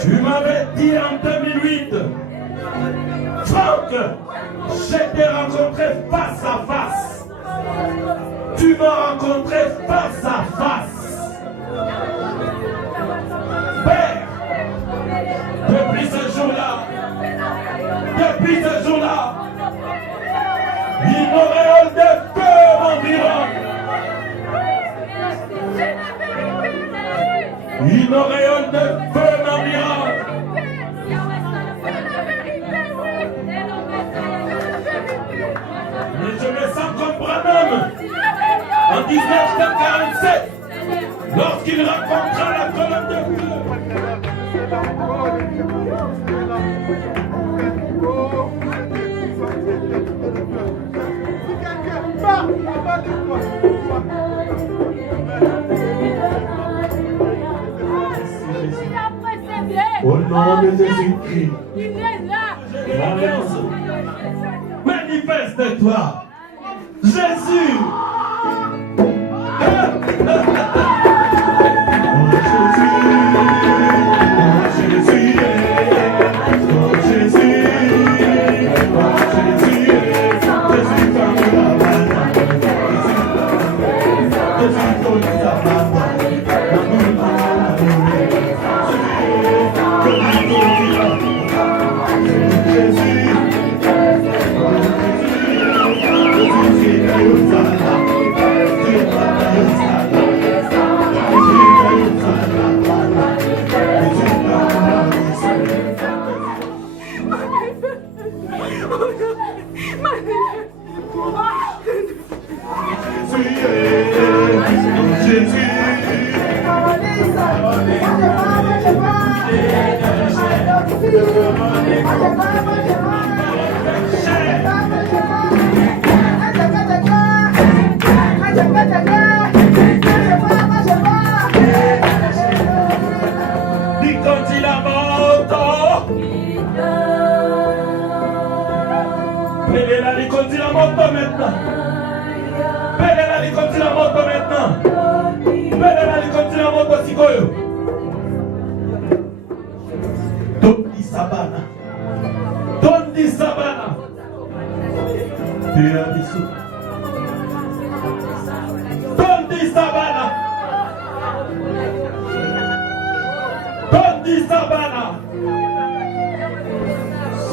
Tu m'avais dit en 2008, Franck, je t'ai rencontré face à face. Tu m'as rencontré face à face. Père, depuis ce jour-là, une auréole de feu m'environne. Une auréole de feu m'environne. Mais je me sens comme Branham en 1947 lorsqu'il rencontra la colonne de feu. Au nom de Jésus-Christ. Manifeste-toi. Jésus.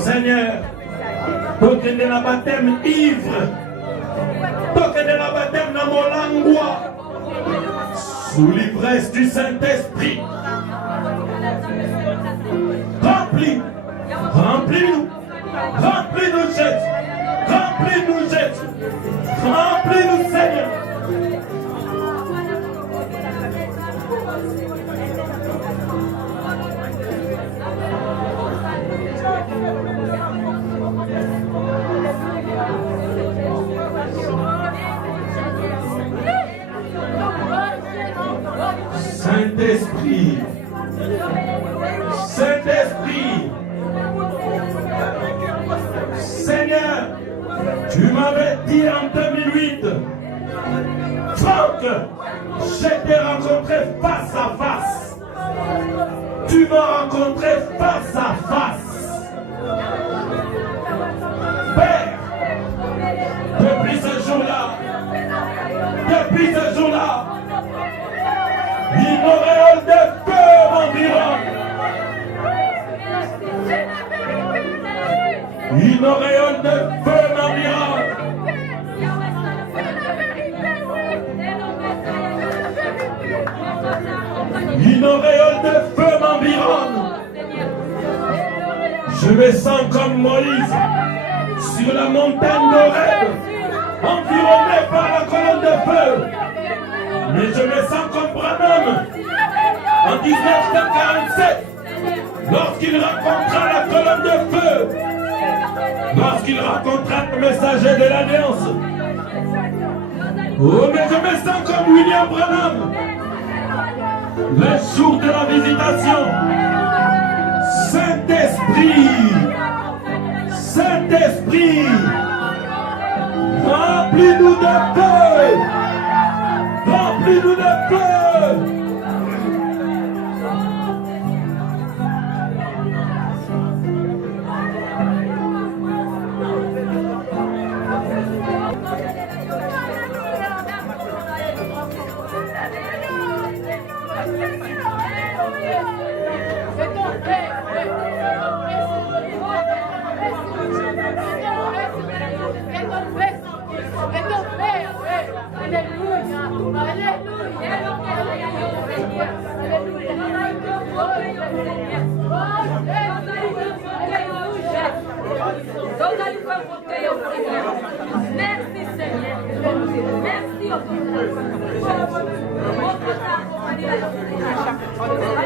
Seigneur, toque de la baptême ivre, toque de la baptême dans mon langua, sous l'ivresse du Saint-Esprit. Remplis-nous, remplis-nous, Jésus, remplis-nous, Jésus, remplis-nous, Seigneur. Saint-Esprit, Saint-Esprit, Seigneur, tu m'avais dit en 2008, Franck, je t'ai rencontré face à face. Tu m'as rencontré face à face. Père, depuis ce jour-là, une auréole de feu m'environne. Une auréole de feu m'environne. Une auréole de feu m'environne. Je me sens comme Moïse sur la montagne d'Horeb, environné par la colonne de feu. Mais je me sens comme Branham en 1947 lorsqu'il rencontra la colonne de feu, lorsqu'il rencontra le messager de l'Alliance. Oh, mais je me sens comme William Branham le jour de la visitation. Saint-Esprit, Saint-Esprit, remplis-nous de feu. Remplis-nous de feu. Manifeste-toi,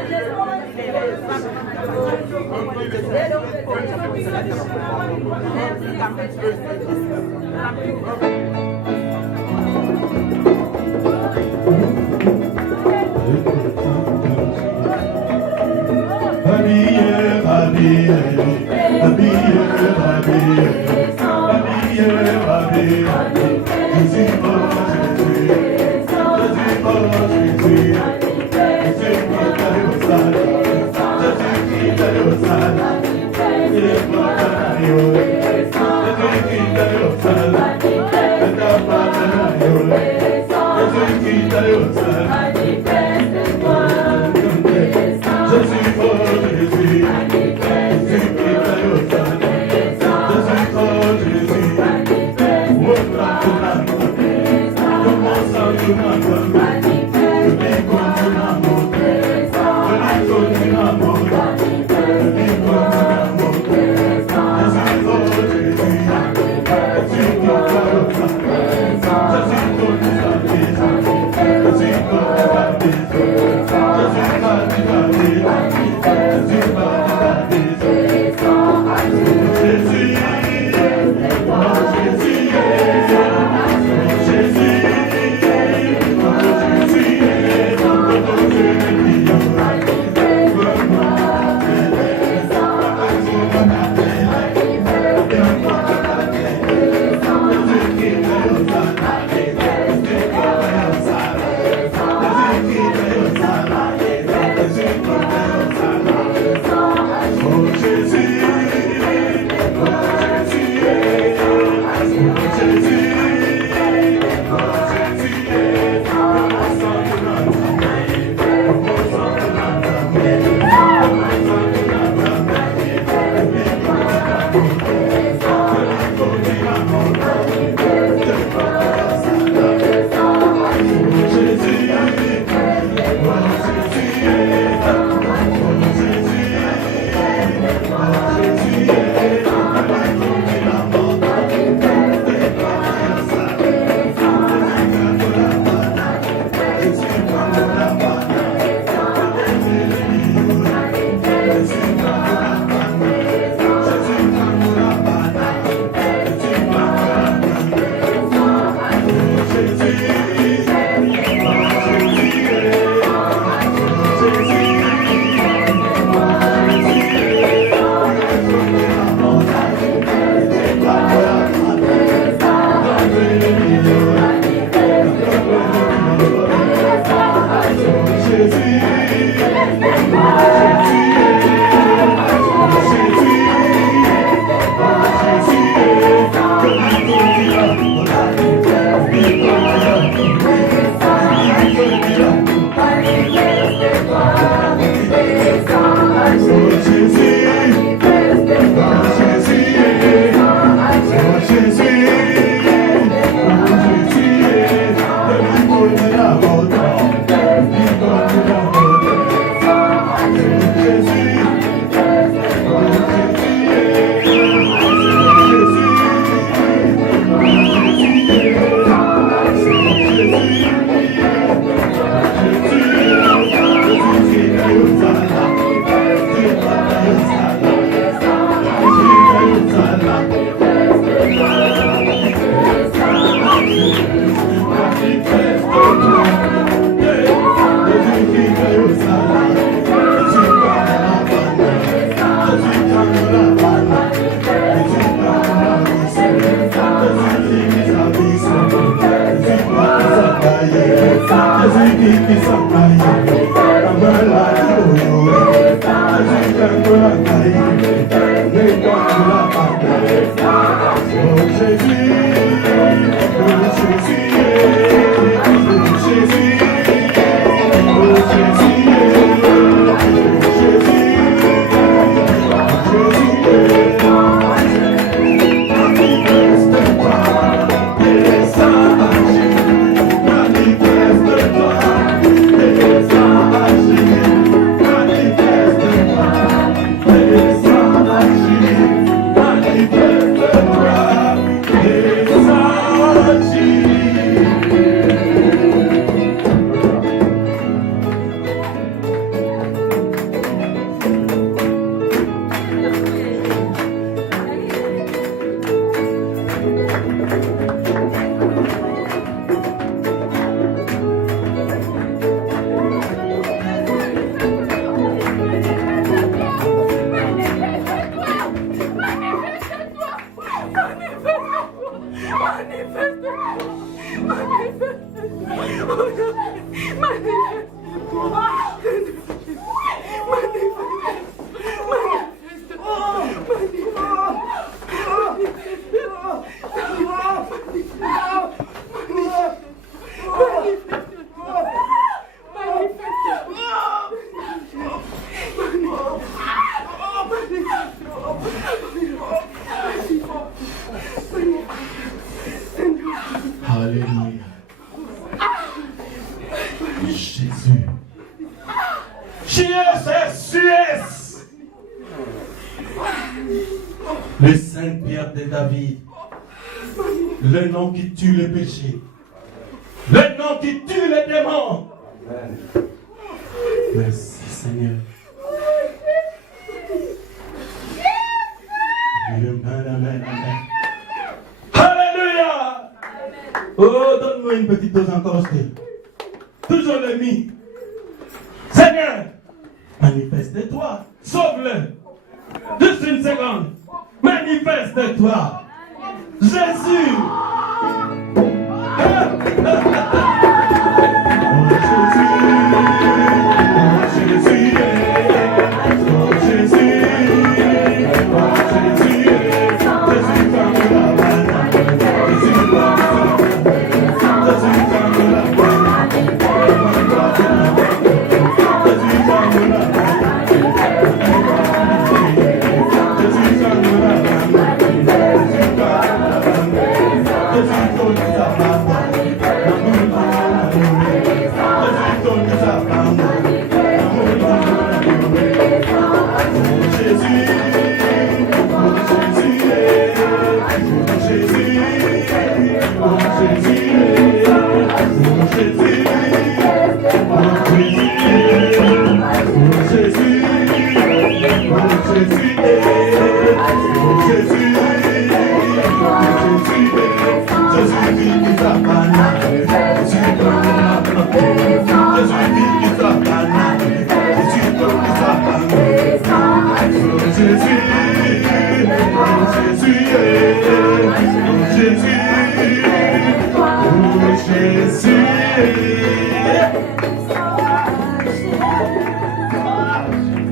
Alléluia. Jésus. Suez. Le Saint-Pierre de David. Le nom qui tue le péché. Le nom qui tue les démons. Merci Seigneur. Amen. Alléluia. Oh, donne-moi une petite dose encore, Steve. Toujours le mi. Seigneur, manifeste-toi. Sauve-le. Juste une seconde. Manifeste-toi. Jésus.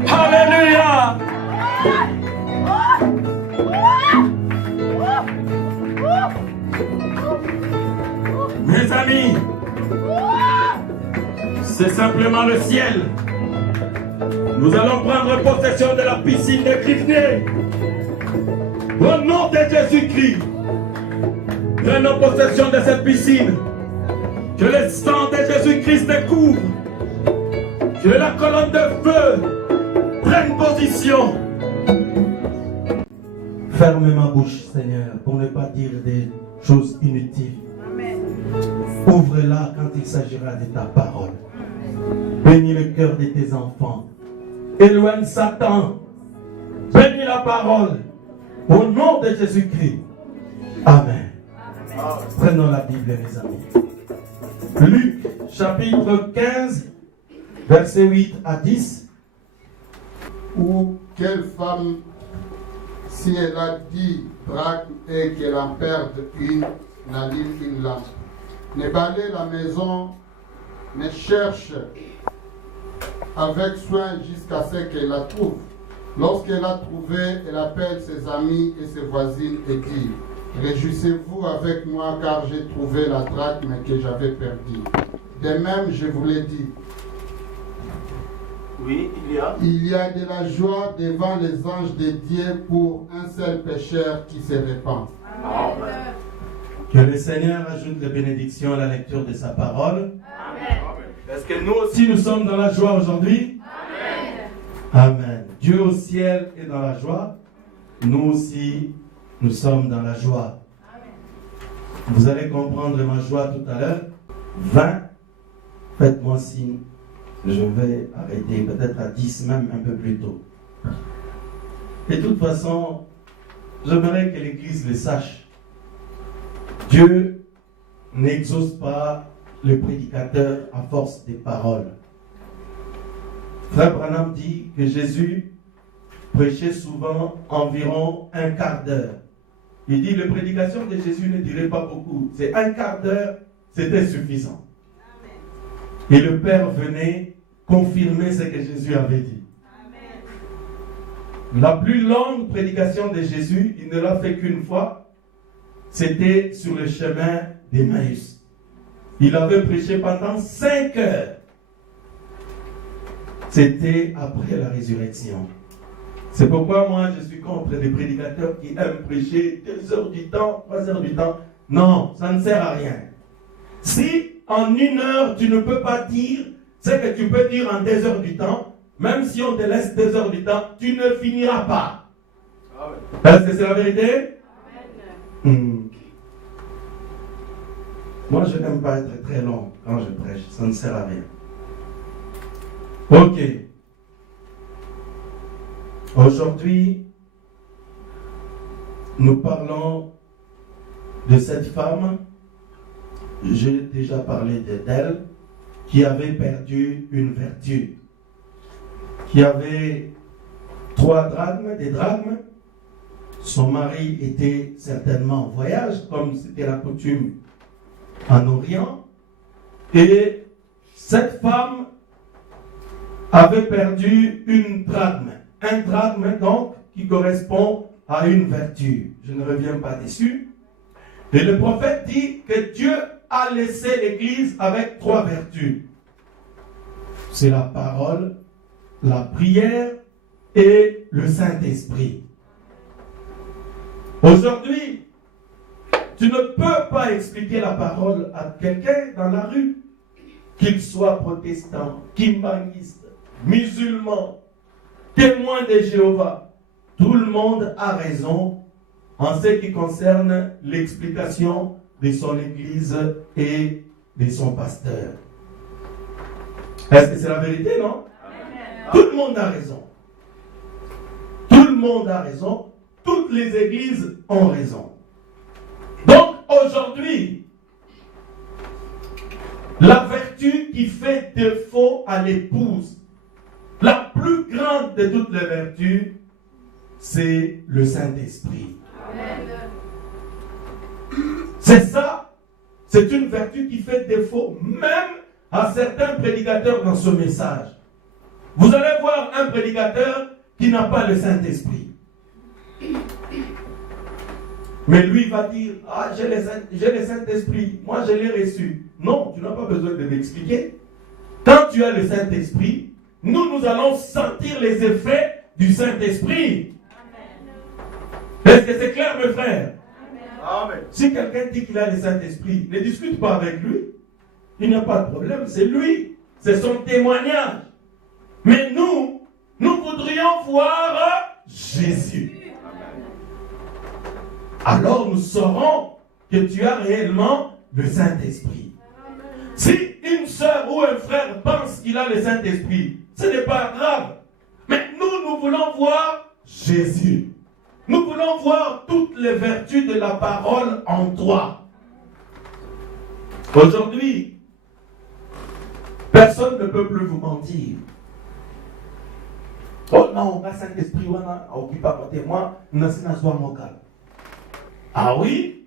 Alléluia. Mes amis, c'est simplement le ciel. Nous allons prendre possession de la piscine de Grifney. Au nom de Jésus-Christ, prenons possession de cette piscine. Que le sang de Jésus-Christ te couvre. Que la colonne de feu prenne position. Ferme ma bouche, Seigneur, pour ne pas dire des choses inutiles. Ouvre-la quand il s'agira de ta parole. Bénis le cœur de tes enfants. Éloigne Satan. Bénis la parole. Au nom de Jésus-Christ. Amen. Prenons la Bible, mes amis. Luc, chapitre 15, versets 8 à 10. Ou quelle femme, si elle a 10 drachmes et qu'elle en perde une, n'allume une lampe, ne balaye la maison, mais cherche avec soin jusqu'à ce qu'elle la trouve. Lorsqu'elle l'a trouvée, elle appelle ses amis et ses voisines et dit: réjouissez-vous avec moi car j'ai trouvé la drachme que j'avais perdue. De même, je vous l'ai dit. Oui, il y a de la joie devant les anges de Dieu pour un seul pécheur qui se répand. Amen. Que le Seigneur ajoute les bénédictions à la lecture de sa parole. Amen. Est-ce que nous aussi nous sommes dans la joie aujourd'hui? Amen. Amen. Dieu au ciel est dans la joie. Nous aussi, nous sommes dans la joie. Amen. Vous allez comprendre ma joie tout à l'heure. 20, faites-moi signe. Je vais arrêter peut-être à 10, même un peu plus tôt. Et de toute façon, j'aimerais que l'Église le sache. Dieu n'exauce pas le prédicateur à force des paroles. Frère Branham dit que Jésus prêchait souvent environ un quart d'heure. Il dit que la prédication de Jésus ne durait pas beaucoup. C'est un quart d'heure, c'était suffisant. Et le Père venait confirmer ce que Jésus avait dit. Amen. La plus longue prédication de Jésus, il ne l'a fait qu'une fois, c'était sur le chemin d'Emmaüs. Il avait prêché pendant 5 heures. C'était après la résurrection. C'est pourquoi moi je suis contre les prédicateurs qui aiment prêcher 2 heures du temps, 3 heures du temps. Non, ça ne sert à rien. Si en 1 heure tu ne peux pas dire ce que tu peux dire en 2 heures du temps, même si on te laisse 2 heures du temps, tu ne finiras pas. Est-ce que c'est la vérité? Moi je n'aime pas être très long quand je prêche, ça ne sert à rien. Ok. Aujourd'hui, nous parlons de cette femme, j'ai déjà parlé d'elle, qui avait perdu une vertu, qui avait 3 drachmes, des drachmes. Son mari était certainement en voyage, comme c'était la coutume en Orient, et cette femme avait perdu une drachme. Un drachme, donc, qui correspond à une vertu. Je ne reviens pas dessus. Et le prophète dit que Dieu a laissé l'Église avec 3 vertus. C'est la parole, la prière et le Saint-Esprit. Aujourd'hui, tu ne peux pas expliquer la parole à quelqu'un dans la rue, qu'il soit protestant, kimbaniste, musulman, témoin de Jéhovah. Tout le monde a raison en ce qui concerne l'explication de son église et de son pasteur. Est-ce que c'est la vérité, non? Amen. Tout le monde a raison. Tout le monde a raison. Toutes les églises ont raison. Donc aujourd'hui, la vertu qui fait défaut à l'épouse, la plus grande de toutes les vertus, c'est le Saint-Esprit. C'est ça, c'est une vertu qui fait défaut même à certains prédicateurs dans ce message. Vous allez voir un prédicateur qui n'a pas le Saint-Esprit. Mais lui va dire, ah, j'ai le Saint-Esprit, moi je l'ai reçu. Non, tu n'as pas besoin de m'expliquer. Quand tu as le Saint-Esprit, nous allons sentir les effets du Saint-Esprit. Est-ce que c'est clair, mes frères? Amen. Si quelqu'un dit qu'il a le Saint-Esprit, ne discute pas avec lui. Il n'y a pas de problème, c'est lui. C'est son témoignage. Mais nous voudrions voir Jésus. Alors nous saurons que tu as réellement le Saint-Esprit. Si une sœur ou un frère pense qu'il a le Saint-Esprit, ce n'est pas grave. Mais nous voulons voir Jésus. Nous voulons voir toutes les vertus de la parole en toi. Aujourd'hui, personne ne peut plus vous mentir. Oh non, on a Saint-Esprit, on a occupé par témoin, nous avons mon cas. Ah oui,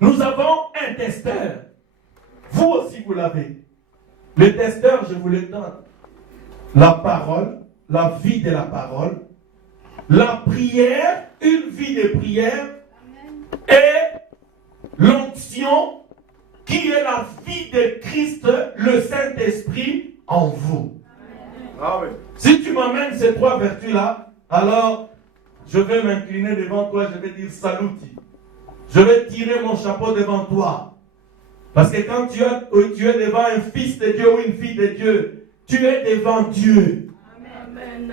nous avons un testeur. Vous aussi, vous l'avez. Le testeur, je vous le donne. La parole, la vie de la parole, la prière, une vie de prière, et l'onction qui est la vie de Christ, le Saint-Esprit en vous. Amen. Si tu m'amènes ces 3 vertus-là, alors je vais m'incliner devant toi, je vais dire saluti. Je vais tirer mon chapeau devant toi. Parce que quand tu es devant un fils de Dieu ou une fille de Dieu, tu es devant Dieu. Amen.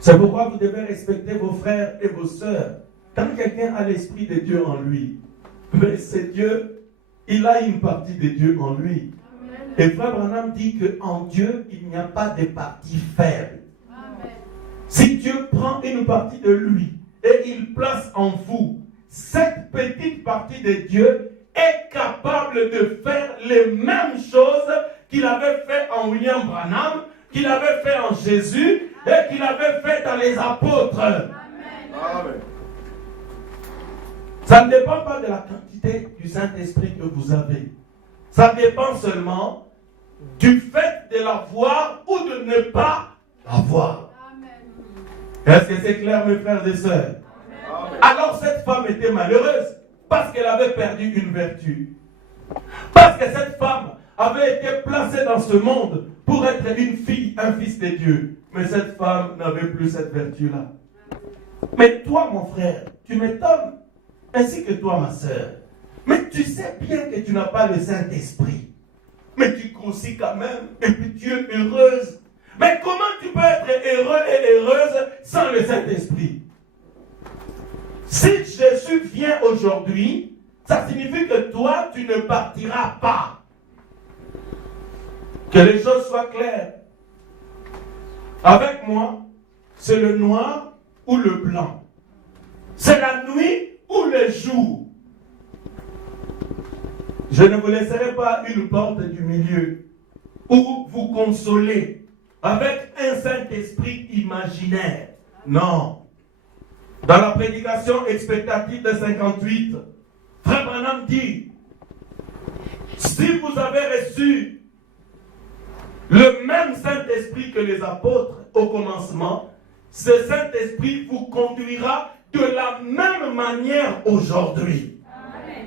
C'est pourquoi vous devez respecter vos frères et vos sœurs. Quand quelqu'un a l'Esprit de Dieu en lui, mais c'est Dieu, il a une partie de Dieu en lui. Amen. Et Frère Branham dit qu'en Dieu, il n'y a pas de partie faible. Amen. Si Dieu prend une partie de lui et il place en vous, cette petite partie de Dieu est capable de faire les mêmes choses qu'il avait fait en William Branham, qu'il avait fait en Jésus et qu'il avait fait dans les apôtres. Amen. Amen. Ça ne dépend pas de la quantité du Saint-Esprit que vous avez. Ça dépend seulement du fait de la voir ou de ne pas la voir. Est-ce que c'est clair, mes frères et sœurs? Alors cette femme était malheureuse parce qu'elle avait perdu une vertu. Parce que cette femme avait été placée dans ce monde pour être une fille, un fils de Dieu. Mais cette femme n'avait plus cette vertu-là. Mais toi, mon frère, tu m'étonnes, ainsi que toi, ma sœur. Mais tu sais bien que tu n'as pas le Saint-Esprit. Mais tu grossis quand même, et puis tu es heureuse. Mais comment tu peux être heureux et heureuse sans le Saint-Esprit? Si Jésus vient aujourd'hui, ça signifie que toi, tu ne partiras pas. Que les choses soient claires. Avec moi, c'est le noir ou le blanc. C'est la nuit ou le jour. Je ne vous laisserai pas une porte du milieu où vous consoler avec un Saint-Esprit imaginaire. Non. Dans la prédication expectative de 58, Frère Branham dit, si vous avez reçu le même Saint-Esprit que les apôtres au commencement, ce Saint-Esprit vous conduira de la même manière aujourd'hui. Amen.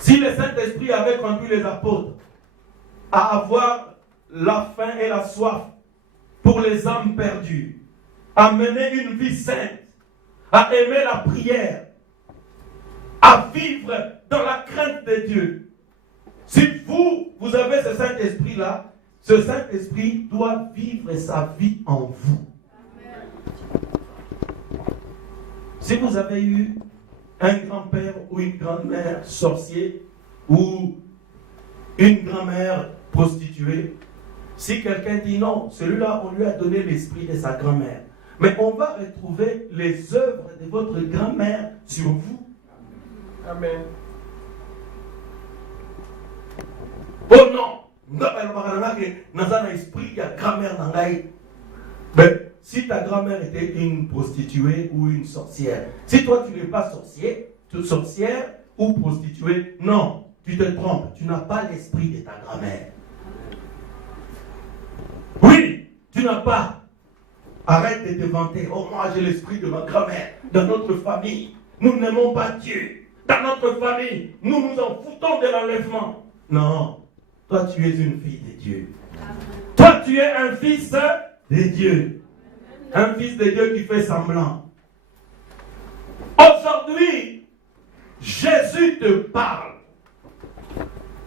Si le Saint-Esprit avait conduit les apôtres à avoir la faim et la soif pour les âmes perdues, à mener une vie sainte, à aimer la prière, à vivre dans la crainte de Dieu. Si vous avez ce Saint-Esprit-là, ce Saint-Esprit doit vivre sa vie en vous. Si vous avez eu un grand-père ou une grand-mère sorcier ou une grand-mère prostituée, si quelqu'un dit non, celui-là, on lui a donné l'esprit de sa grand-mère. Mais on va retrouver les œuvres de votre grand-mère sur vous. Amen. Oh non! Mais si ta grand-mère était une prostituée ou une sorcière, si toi tu n'es pas sorcière ou prostituée, non, tu te trompes, tu n'as pas l'esprit de ta grand-mère. Oui, tu n'as pas. Arrête de te vanter. Oh, moi j'ai l'esprit de ma grand-mère. Dans notre famille, nous n'aimons pas Dieu. Dans notre famille, nous nous en foutons de l'enlèvement. Non, toi tu es une fille de Dieu. Toi tu es un fils de Dieu. Un fils de Dieu qui fait semblant. Aujourd'hui, Jésus te parle.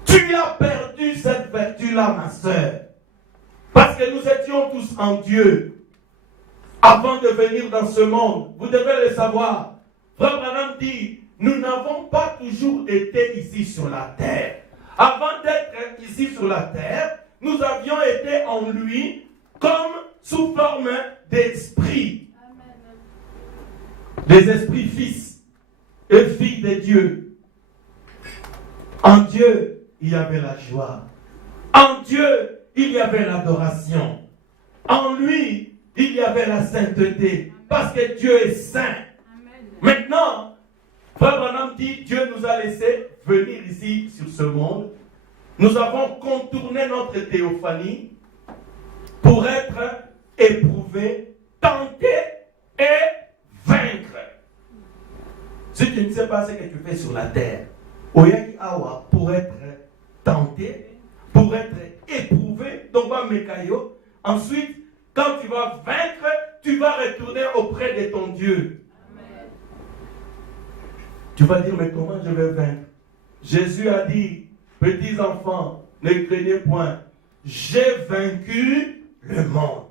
Tu as perdu cette vertu-là, ma soeur. Parce que nous étions tous en Dieu. Avant de venir dans ce monde, vous devez le savoir. Frère Branham dit, nous n'avons pas toujours été ici sur la terre. Avant d'être ici sur la terre, nous avions été en lui comme sous forme d'esprit. Des esprits fils et filles de Dieu. En Dieu, il y avait la joie. En Dieu, il y avait l'adoration. En lui, il y avait la sainteté. Parce que Dieu est saint. Maintenant, Frère Branham dit, Dieu nous a laissé venir ici sur ce monde. Nous avons contourné notre théophanie pour être éprouvés, tentés et vaincre. Si tu ne sais pas ce que tu fais sur la terre, pour être tenté, pour être éprouvé, donc ensuite, quand tu vas vaincre, tu vas retourner auprès de ton Dieu. Amen. Tu vas dire, mais comment je vais vaincre? Jésus a dit, petits enfants, ne craignez point, j'ai vaincu le monde.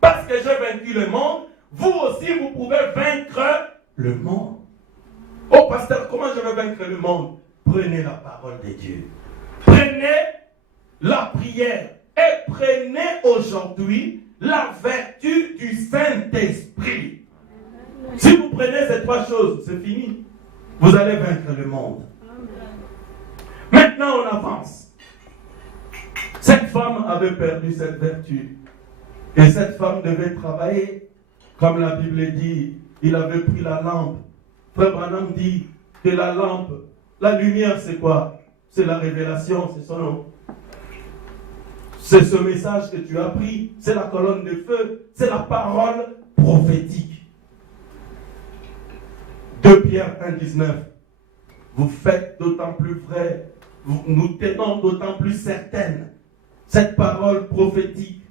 Parce que j'ai vaincu le monde, vous aussi vous pouvez vaincre le monde. Oh pasteur, comment je vais vaincre le monde? Prenez la parole de Dieu. Prenez la prière. Et prenez aujourd'hui la vertu du Saint-Esprit. Si vous prenez ces trois choses, c'est fini. Vous allez vaincre le monde. Maintenant, on avance. Cette femme avait perdu cette vertu. Et cette femme devait travailler. Comme la Bible dit, il avait pris la lampe. Frère Branham dit que la lampe, la lumière, c'est quoi? C'est la révélation, c'est son nom. c'est ce message que tu as pris, c'est la colonne de feu, c'est la parole prophétique. 2 Pierre 1,19. Vous faites d'autant plus vrai, nous tenons d'autant plus certaine cette parole prophétique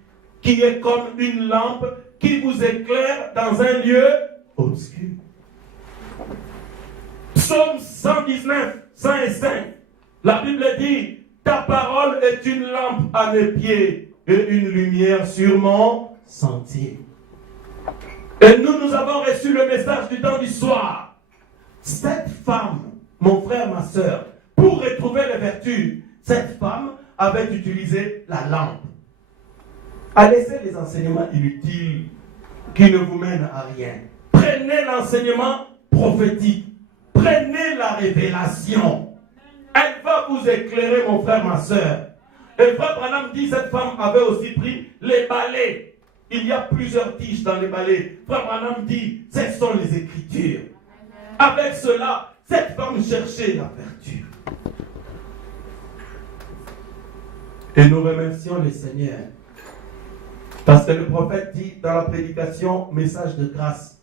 qui est comme une lampe qui vous éclaire dans un lieu obscur. Psaume 119, 105. La Bible dit, ta parole est une lampe à mes pieds et une lumière sur mon sentier. Et nous avons reçu le message du temps du soir. Cette femme, mon frère, ma soeur, pour retrouver les vertus, cette femme avait utilisé la lampe. À laisser les enseignements inutiles qui ne vous mènent à rien. Prenez l'enseignement prophétique. Prenez la révélation. Elle va vous éclairer, mon frère, ma soeur. Et frère Branham dit, cette femme avait aussi pris les balais. Il y a plusieurs tiges dans les balais. Frère Branham dit, ce sont les Écritures. Avec cela, cette femme cherchait la vertu. Et nous remercions le Seigneur. Parce que le prophète dit dans la prédication, message de grâce,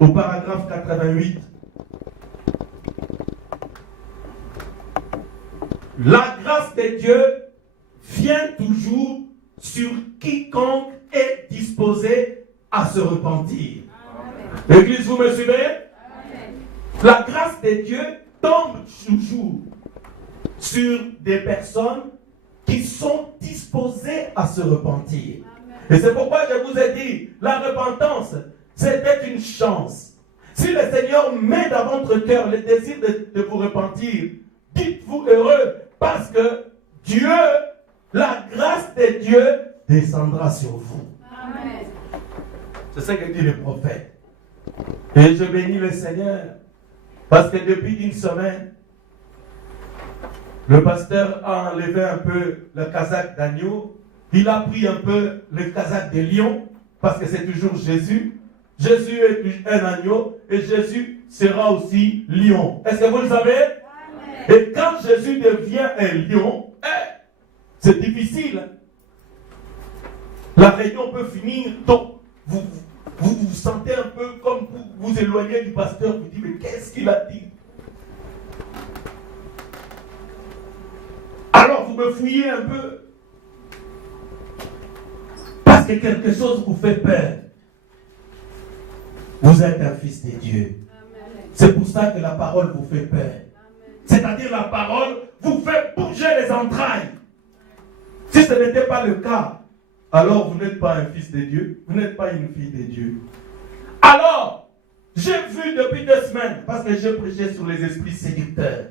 au paragraphe 88, la grâce de Dieu vient toujours sur quiconque est disposé à se repentir. L'église, vous me suivez? Amen. La grâce de Dieu tombe toujours sur des personnes qui sont disposées à se repentir. Amen. Et c'est pourquoi je vous ai dit, la repentance, c'était une chance. Si le Seigneur met dans votre cœur le désir de vous repentir, dites-vous heureux, parce que Dieu, la grâce de Dieu descendra sur vous. Amen. C'est ce que dit le prophète. Et je bénis le Seigneur, parce que depuis une semaine, le pasteur a enlevé un peu le casaque d'agneau, il a pris un peu le casaque de lion, parce que c'est toujours Jésus. Jésus est un agneau, et Jésus sera aussi lion. Est-ce que vous le savez? Amen. Et quand Jésus devient un lion, c'est difficile. La réunion peut finir, donc vous vous sentez un peu comme vous éloignez du pasteur, vous dites, mais qu'est-ce qu'il a dit? Alors vous me fouillez un peu. Parce que quelque chose vous fait peur. Vous êtes un fils de Dieu. Amen. C'est pour ça que la parole vous fait peur. C'est-à-dire la parole vous fait bouger les entrailles. Si ce n'était pas le cas, alors vous n'êtes pas un fils de Dieu, vous n'êtes pas une fille de Dieu. Alors, j'ai vu depuis 2 semaines, parce que j'ai prêché sur les esprits séducteurs,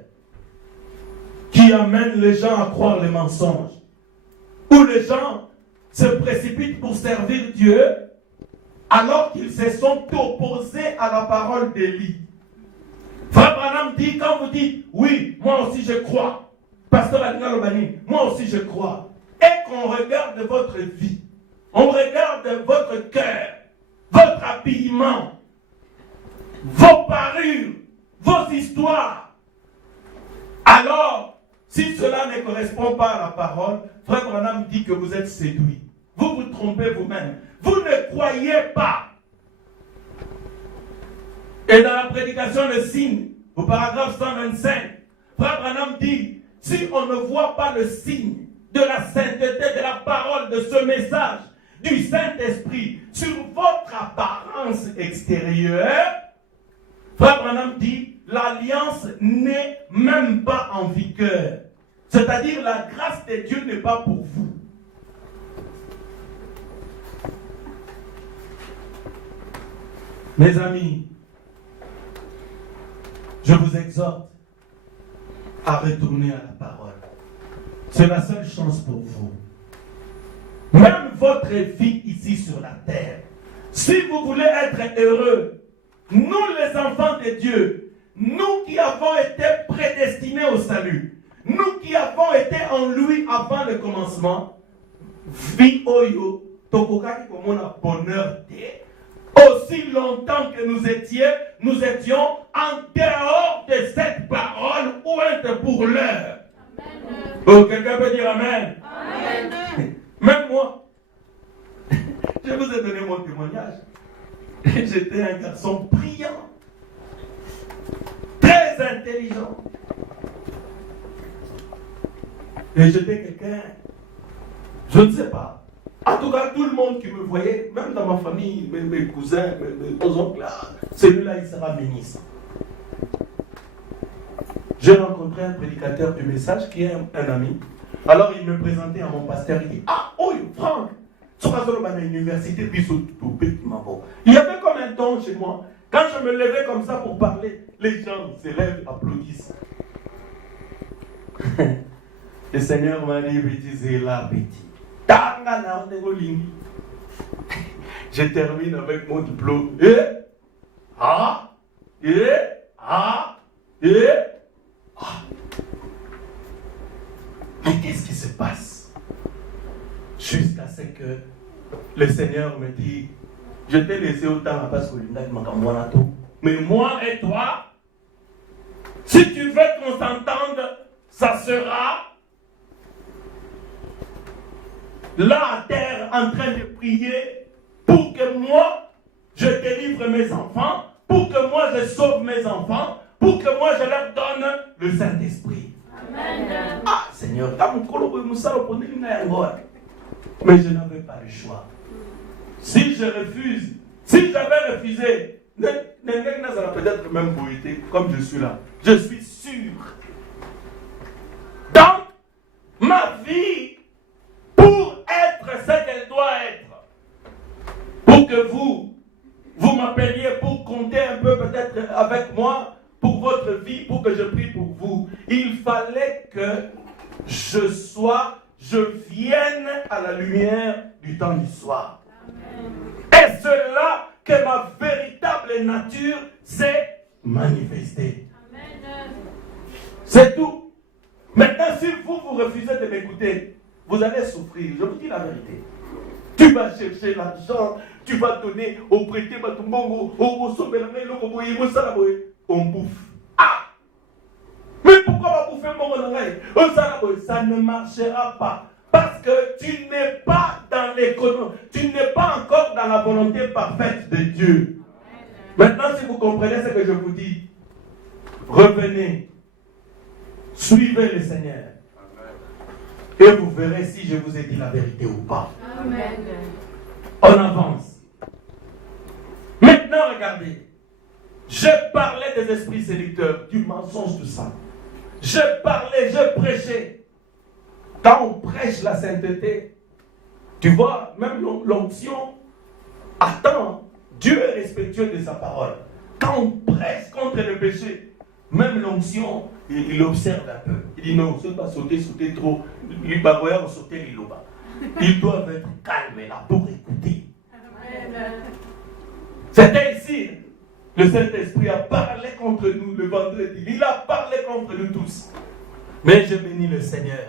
qui amènent les gens à croire les mensonges, où les gens se précipitent pour servir Dieu, alors qu'ils se sont opposés à la parole d'Élie. Frère Branham dit, quand vous dites, oui, moi aussi je crois, pasteur Adina Lobani, moi aussi je crois, et qu'on regarde votre vie, on regarde votre cœur, votre habillement, vos parures, vos histoires, alors, si cela ne correspond pas à la parole, frère Branham dit que vous êtes séduit. Vous vous trompez vous-même. Vous ne croyez pas. Et dans la prédication, le signe, au paragraphe 125, frère Branham dit, si on ne voit pas le signe de la sainteté de la parole, de ce message du Saint-Esprit sur votre apparence extérieure, frère Branham dit, l'alliance n'est même pas en vigueur. C'est-à-dire la grâce de Dieu n'est pas pour vous. Mes amis, je vous exhorte à retourner à la parole. C'est la seule chance pour vous. Même votre vie ici sur la terre, si vous voulez être heureux, nous les enfants de Dieu, nous qui avons été prédestinés au salut, nous qui avons été en lui avant le commencement, vie oyo, tokokaki komona bonheur de, aussi longtemps que nous étions en dehors de cette parole ouinte pour l'heure. Oh, quelqu'un peut dire Amen. Amen. Mais Je vous ai donné mon témoignage. J'étais un garçon brillant, très intelligent. Et j'étais quelqu'un, je ne sais pas. En tout cas, tout le monde qui me voyait, même dans ma famille, mes cousins, mes oncles, celui-là, il sera ministre. J'ai rencontré un prédicateur du message qui est un ami. Alors il me présentait à mon pasteur, il dit, ah, oh, Franck, université, il y avait comme un don chez moi. Quand je me levais comme ça pour parler, les gens se lèvent, applaudissent. Le Seigneur m'a dit, bêtise là, petit. Je termine avec mon diplôme. Mais qu'est-ce qui se passe? Jusqu'à ce que le Seigneur me dit, je t'ai laissé autant à passe mais moi et toi, si tu veux qu'on s'entende, ça sera là à terre en train de prier pour que moi je délivre mes enfants, pour que moi je sauve mes enfants, pour que moi je leur donne le Saint-Esprit. Amen. Ah Seigneur, mais je n'avais pas le choix. Si je refuse, si j'avais refusé, peut-être même beauté comme je suis là. Je suis sûr. Donc, ma vie, pour être ce qu'elle doit être, pour que vous m'appeliez pour compter un peu peut-être avec moi, pour votre vie, pour que je prie pour vous, il fallait que je vienne à la lumière du temps du soir. Et c'est là que ma véritable nature s'est manifestée. Amen. C'est tout. Maintenant, si vous refusez de m'écouter, vous allez souffrir. Je vous dis la vérité. Tu vas chercher l'argent, tu vas donner au prêté, on bouffe. Ah! Mais pourquoi on va bouffer mon oreille? Ça ne marchera pas. Parce que tu n'es pas dans l'économie, tu n'es pas encore dans la volonté parfaite de Dieu. Maintenant, si vous comprenez ce que je vous dis, revenez, suivez le Seigneur. Et vous verrez si je vous ai dit la vérité ou pas. Amen. On avance. Maintenant, regardez. Je parlais des esprits séducteurs, du mensonge, tout ça. Je parlais, je prêchais. Quand on prêche la sainteté, tu vois, même l'onction attend. Dieu est respectueux de sa parole. Quand on prêche contre le péché, même l'onction, il observe un peu. Il dit non, ne pas sauter trop. Ils doivent sauter l'iloba. Ils doivent être calmes là pour écouter. C'était ici. Le Saint-Esprit a parlé contre nous le vendredi. Il a parlé contre nous tous. Mais je bénis le Seigneur.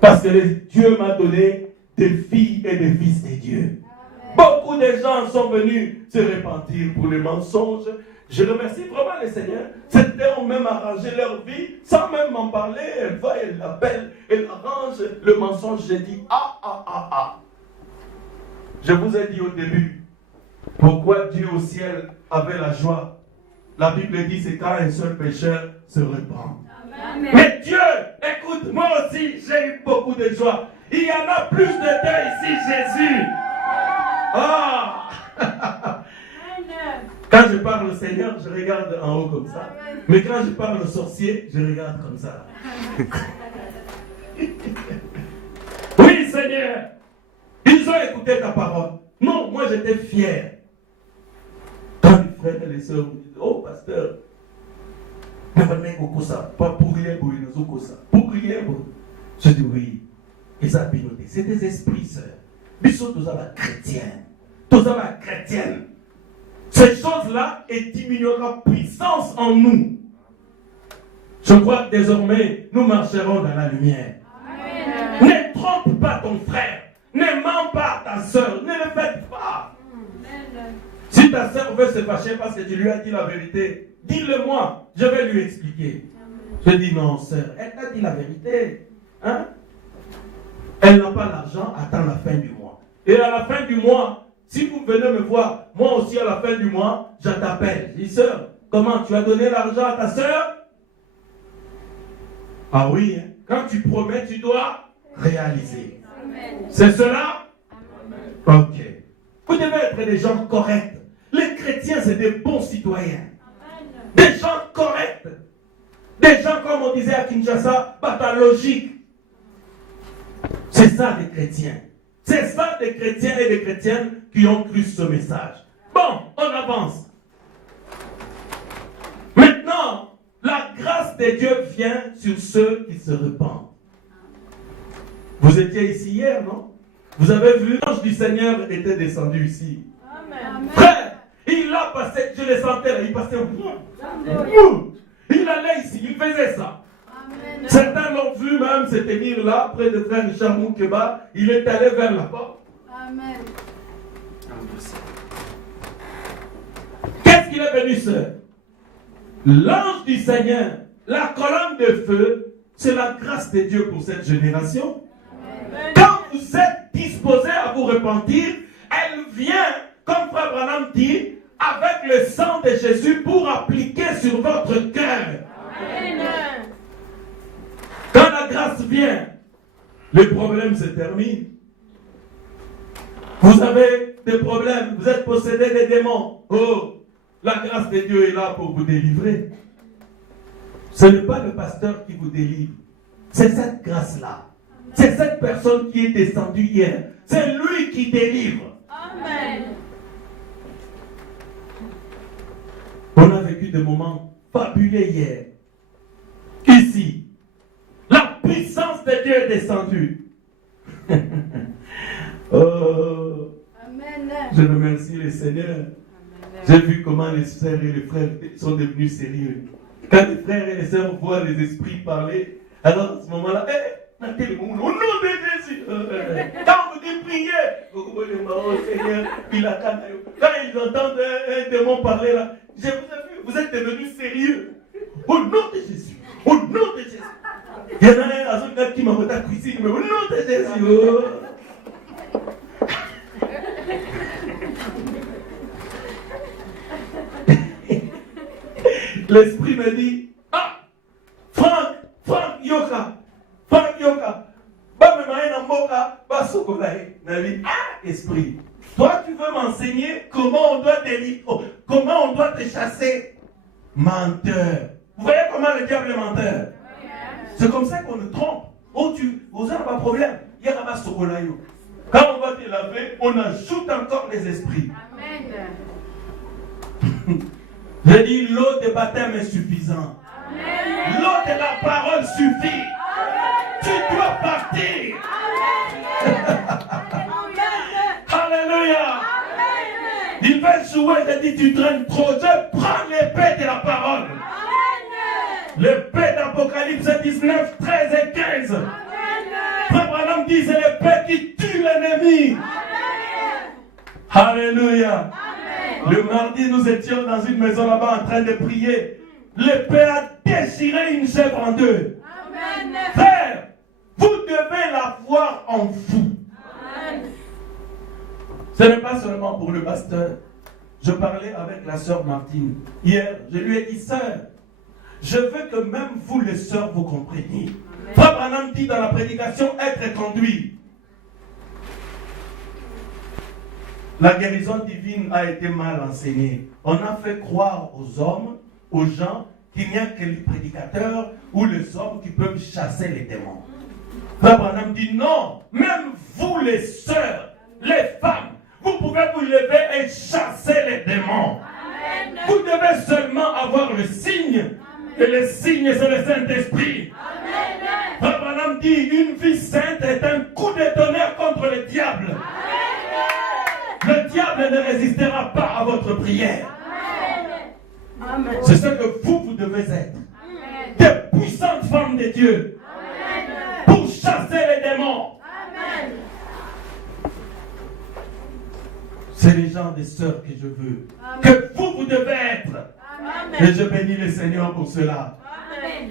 Parce que Dieu m'a donné des filles et des fils de Dieu. Beaucoup de gens sont venus se repentir pour les mensonges. Je remercie vraiment le Seigneur. Certains ont même arrangé leur vie sans même m'en parler. Elle va, elle l'appelle, elle arrange le mensonge. J'ai dit Je vous ai dit au début pourquoi Dieu au ciel avait la joie. La Bible dit c'est quand un seul pécheur se repent. Amen. Mais Dieu, écoute, moi aussi j'ai eu beaucoup de joie. Il y en a plus de Dieu ici, Jésus. Quand je parle au Seigneur, je regarde en haut comme ça. Mais quand je parle au sorcier, je regarde comme ça. Oui, Seigneur. Ils ont écouté ta parole. Non, moi j'étais fier. Quand les frères et les sœurs me disent, oh pasteur, pas pour rien, pour rien. Je dis oui. C'est des esprits, sœurs. Ils sont tous à la chrétienne. Tous à la chrétienne. Ces choses-là diminueront la puissance en nous. Je crois que désormais, nous marcherons dans la lumière. Amen. Ne trompe pas ton frère. Ne mens pas ta soeur. Ne le faites pas. Amen. Si ta soeur veut se fâcher parce que tu lui as dit la vérité, dis-le-moi. Je vais lui expliquer. Je dis non, soeur, elle t'a dit la vérité. Hein? Elle n'a pas l'argent, attends la fin du mois. Et à la fin du mois, Si vous venez me voir, moi aussi à la fin du mois, je t'appelle. Je dis, sœur, comment tu as donné l'argent à ta sœur? Ah oui, hein. Quand tu promets, tu dois réaliser. C'est cela? Ok. Vous devez être des gens corrects. Les chrétiens, c'est des bons citoyens. Des gens corrects. Des gens, comme on disait à Kinshasa, pathologiques. C'est ça des chrétiens. C'est ça des chrétiens et des chrétiennes qui ont cru ce message. Bon, on avance. Maintenant, la grâce de Dieu vient sur ceux qui se repentent. Vous étiez ici hier, non? Vous avez vu, l'ange du Seigneur était descendu ici. Amen. Frère, il a passé, je le sentais là, il passait au bout. Il allait ici, il faisait ça. Amen. Certains l'ont vu même se tenir là, près de frère Richard Moukeba, il est allé vers la porte. Amen. Qu'est-ce qu'il est venu faire? L'ange du Seigneur, la colonne de feu, c'est la grâce de Dieu pour cette génération. Amen. Quand vous êtes disposé à vous repentir, elle vient, comme Frère Branham dit, avec le sang de Jésus pour appliquer sur votre cœur. Amen. Quand la grâce vient, les problèmes se terminent. Vous avez des problèmes, vous êtes possédé des démons. Oh, la grâce de Dieu est là pour vous délivrer. Ce n'est pas le pasteur qui vous délivre. C'est cette grâce-là. C'est cette personne qui est descendue hier. C'est lui qui délivre. Amen. On a vécu des moments fabuleux hier. Ici, la puissance de Dieu est descendue. Oh, amen. Je remercie le Seigneur. J'ai vu comment les sœurs et les frères sont devenus sérieux. Quand les frères et les sœurs voient les esprits parler, alors à ce moment-là, au nom de Jésus, quand vous dites prier, Seigneur, quand ils entendent un démon parler là, je vous ai vu, vous êtes devenus sérieux. Au nom de Jésus, au nom de Jésus. Il y en a un gars qui m'a fait la cuisine, mais au nom de Jésus. L'esprit me dit, ah, Franck Yoka, esprit, toi tu veux m'enseigner comment on doit délivrer, comment on doit te chasser. Menteur. Vous voyez comment le diable est menteur? C'est comme ça qu'on nous trompe. Oh, vous n'avez pas de problème. Quand on va te laver, on ajoute encore les esprits. Amen. J'ai dit, l'eau de baptême est suffisante. Amen. L'eau de la parole suffit. Amen. Tu dois partir. Alléluia. Il va jouer, j'ai dit, tu traînes trop. Je prends l'épée de la parole. L'épée d'Apocalypse 19, 13 et 15. Frère Branham dit, c'est l'épée qui tue l'ennemi. Alléluia. Le mardi, nous étions dans une maison là-bas en train de prier. L'épée a déchiré une chèvre en deux. Amen. Frère, vous devez la voir en vous. Amen. Ce n'est pas seulement pour le pasteur. Je parlais avec la sœur Martine hier. Je lui ai dit, sœur, je veux que même vous les sœurs vous compreniez. Frère Branham dit dans la prédication, être conduit. La guérison divine a été mal enseignée. On a fait croire aux hommes, aux gens, qu'il n'y a que les prédicateurs ou les hommes qui peuvent chasser les démons. Frère Branham dit non, même vous les sœurs, les femmes, vous pouvez vous lever et chasser les démons. Amen. Vous devez seulement avoir le signe. Et le signe, c'est le Saint-Esprit. Frère Branham dit, une vie sainte est un coup de tonnerre contre le diable. Amen. Le diable ne résistera pas à votre prière. Amen. C'est ce que vous devez être. Amen. Des puissantes femmes de Dieu. Amen. Pour chasser les démons. Amen. C'est les gens des sœurs que je veux. Amen. Que vous devez être. Amen. Et je bénis le Seigneur pour cela. Amen.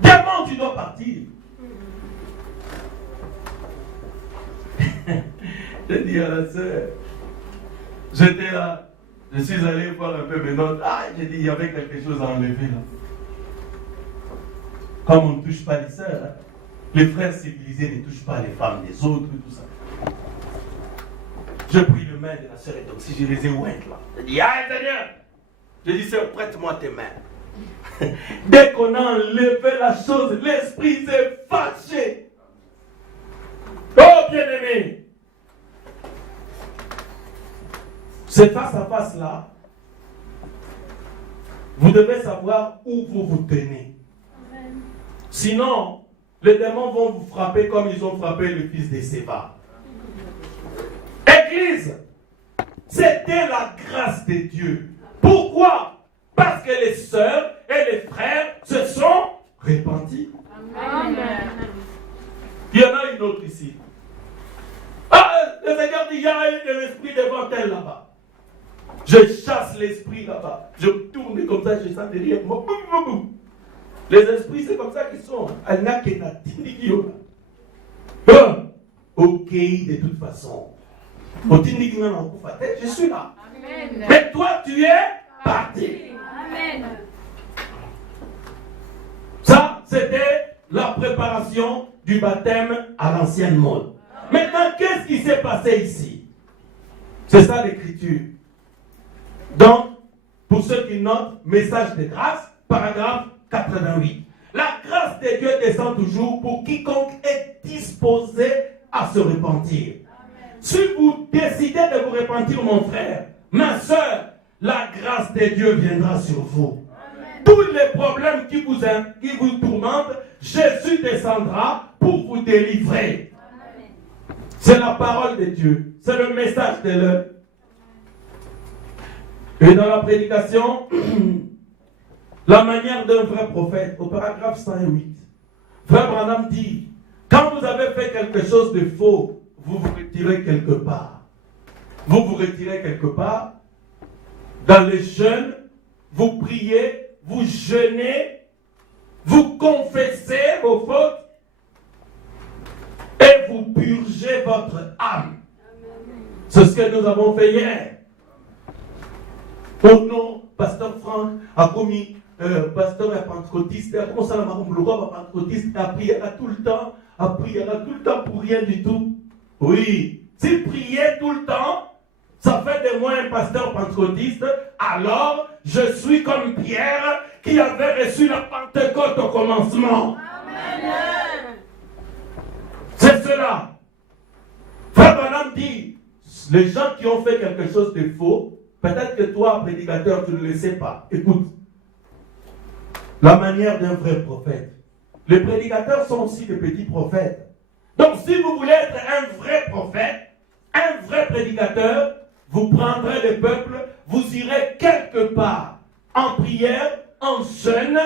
Diamant, tu dois partir. Je dis à la sœur, J'étais là, je suis allé voir un peu mes notes. Ah, j'ai dit, il y avait quelque chose à enlever là. Comme on ne touche pas les sœurs, hein. Les frères civilisés ne touchent pas les femmes des autres, tout ça. Je pris le main de la sœur et donc si je les ai ouintes là. Je dis, ah Seigneur! Je dis, sœur, prête-moi tes mains. Dès qu'on a enlevé la chose, l'esprit s'est fâché. Oh bien-aimé! C'est face à face là. Vous devez savoir où vous vous tenez. Sinon, les démons vont vous frapper comme ils ont frappé le fils de Séva. Église, c'était la grâce de Dieu. Pourquoi? Parce que les sœurs et les frères se sont repentis. Amen. Il y en a une autre ici. Ah, le Seigneur dit, il y a un esprit devant elle là-bas. Je chasse l'esprit là-bas. Je tourne comme ça, je sens derrière moi. Les esprits, c'est comme ça qu'ils sont. Ok, de toute façon. Je suis là. Amen. Mais toi, tu es parti. Amen. Ça, c'était la préparation du baptême à l'ancienne mode. Maintenant, qu'est-ce qui s'est passé ici? C'est ça l'écriture. Donc, pour ceux qui notent, message de grâce, paragraphe 88. La grâce de Dieu descend toujours pour quiconque est disposé à se repentir. Amen. Si vous décidez de vous repentir, mon frère, ma soeur, la grâce de Dieu viendra sur vous. Amen. Tous les problèmes qui vous tourmentent, Jésus descendra pour vous délivrer. Amen. C'est la parole de Dieu. C'est le message de l'heure. Et dans la prédication, la manière d'un vrai prophète, au paragraphe 108, Frère Branham dit, quand vous avez fait quelque chose de faux, vous vous retirez quelque part. Vous vous retirez quelque part. Dans les jeûnes, vous priez, vous jeûnez, vous confessez vos fautes et vous purgez votre âme. C'est ce que nous avons fait hier. Oh non, Pasteur Franck a commis, pasteur pentecôtiste, a commencé à la pentecôtiste, a prié tout le temps pour rien du tout. Oui, si prier tout le temps, ça fait de moi un pasteur pentecôtiste, alors je suis comme Pierre qui avait reçu la Pentecôte au commencement. Amen. C'est cela. Frère Branham dit, les gens qui ont fait quelque chose de faux, peut-être que toi, prédicateur, tu ne le sais pas. Écoute, la manière d'un vrai prophète. Les prédicateurs sont aussi des petits prophètes. Donc, si vous voulez être un vrai prophète, un vrai prédicateur, vous prendrez le peuple, vous irez quelque part en prière, en jeûne,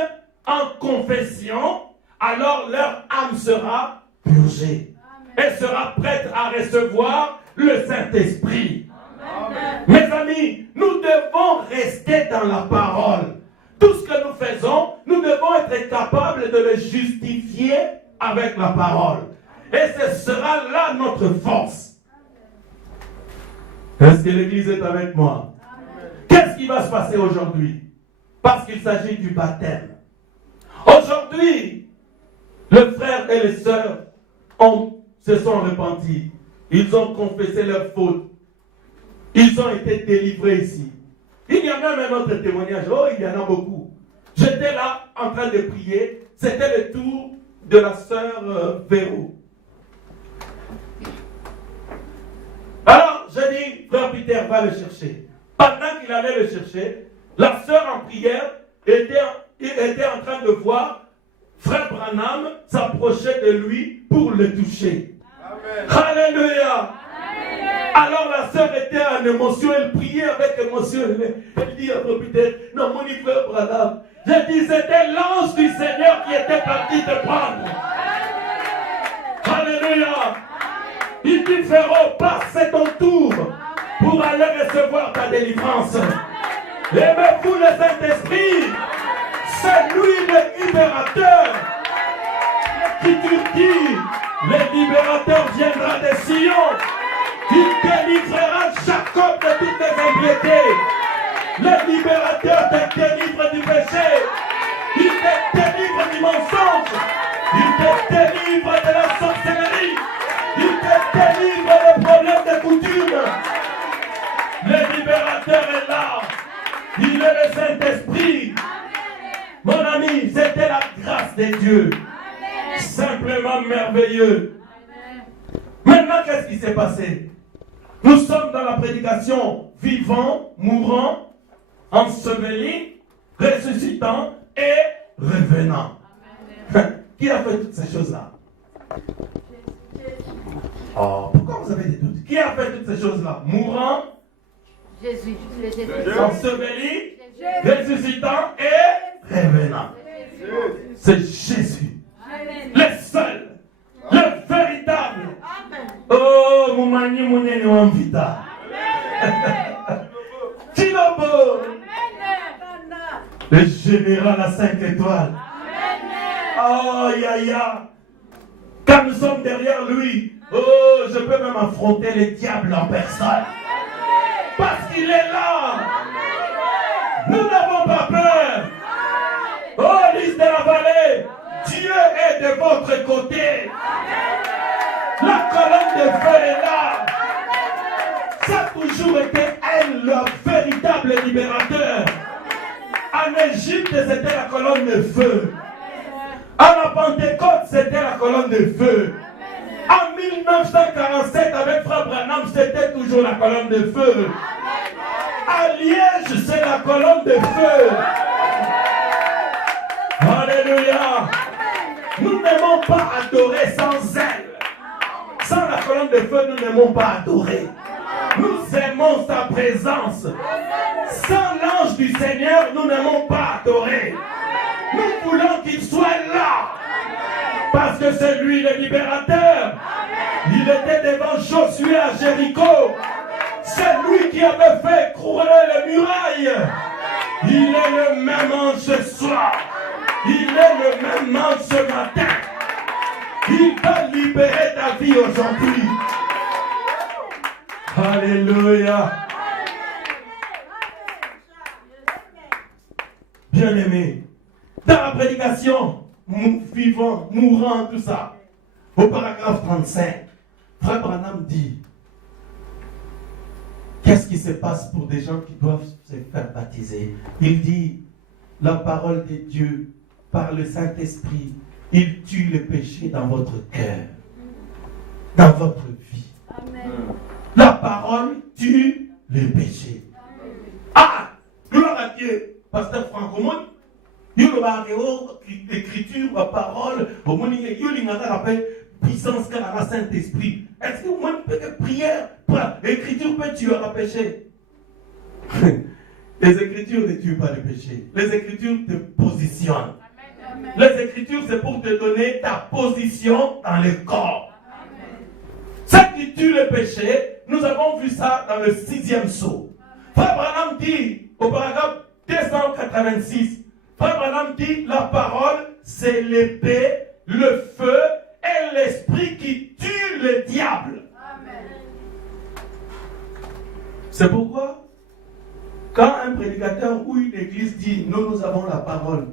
en confession, alors leur âme sera purgée. Elle sera prête à recevoir le Saint-Esprit. Amen. Mes amis, nous devons rester dans la parole. Tout ce que nous faisons, nous devons être capables de le justifier avec la parole. Et ce sera là notre force. Est-ce que l'Église est avec moi? Qu'est-ce qui va se passer aujourd'hui? Parce qu'il s'agit du baptême. Aujourd'hui, les frères et les sœurs se sont repentis. Ils ont confessé leurs fautes. Ils ont été délivrés ici. Il y a même un autre témoignage. Oh, il y en a beaucoup. J'étais là en train de prier. C'était le tour de la sœur Véro. Alors, j'ai dit, frère Peter, va le chercher. Pendant qu'il allait le chercher, la sœur en prière était en train de voir frère Branham s'approcher de lui pour le toucher. Amen. Alléluia. Alors la sœur était en émotion, elle priait avec émotion. Elle dit à frère Peter, non, mon frère Branham, j'ai dit, c'était l'ange du Seigneur qui était parti te prendre. Alléluia. Il dit, frérot, passe, c'est ton tour pour aller recevoir ta délivrance. Aimez-vous le Saint-Esprit? C'est lui le libérateur. L'Écriture dit, le libérateur viendra de Sion. Il délivrera Jacob de toutes les impiétés. Le libérateur te délivre du péché. Il te délivre du mensonge. Il te délivre de la sorcellerie. Il te délivre des problèmes de coutume. Le libérateur est là. Il est le Saint-Esprit. Mon ami, c'était la grâce de Dieu. Simplement merveilleux. Maintenant, qu'est-ce qui s'est passé? Nous sommes dans la prédication vivant, mourant, enseveli, ressuscitant et revenant. Qui a fait toutes ces choses-là? Oh, pourquoi vous avez des doutes? Qui a fait toutes ces choses-là? Mourant, Jésus. enseveli, ressuscitant et revenant. C'est Jésus. Le seul, le véritable. Oh, Moumani Mouneni Wamvita. Tinobo. Le général à 5 étoiles. Oh, ya. Quand nous sommes derrière lui, oh, je peux même affronter les diables en personne. Parce qu'il est là. Nous n'avons pas peur. Oh, lys de la vallée, Dieu est de votre côté. La colonne de feu est là. Ça a toujours été elle, le véritable libérateur. En Égypte, c'était la colonne de feu. À la Pentecôte, c'était la colonne de feu. En 1947, avec Frère Branham, c'était toujours la colonne de feu. À Liège, c'est la colonne de feu. Alléluia. Nous n'aimons pas adorer sans elle. Sans la colonne de feu, nous n'aimons pas adorer. Nous aimons sa présence. Sans l'ange du Seigneur, nous n'aimons pas adorer. Nous voulons qu'il soit là. Parce que c'est lui le libérateur. Il était devant Josué à Jéricho. C'est lui qui avait fait crouler les murailles. Il est le même ange ce soir. Il est le même ange ce matin. Il va libérer ta vie aujourd'hui. Alléluia. Bien-aimé, dans la prédication, vivant, mourant, tout ça, au paragraphe 35, Frère Branham dit, qu'est-ce qui se passe pour des gens qui doivent se faire baptiser? Il dit, la parole de Dieu, par le Saint-Esprit, il tue le péché dans votre cœur, dans votre vie. Amen. La parole tue le péché. Amen. Ah, gloire à Dieu. Pasteur Franco-Mon, il y a l'écriture, la parole, il y a puissance car la Saint-Esprit. Est-ce que vous pouvez prière, l'écriture peut tuer le péché? Les écritures ne tuent pas le péché. Les écritures te positionnent. Amen. Les écritures, c'est pour te donner ta position dans le corps. Ce qui tue le péché, nous avons vu ça dans le 6e sceau. Frère Branham dit, au paragraphe 286, Frère Branham dit, la parole, c'est l'épée, le feu et l'esprit qui tue le diable. Amen. C'est pourquoi, quand un prédicateur ou une église dit, nous avons la parole,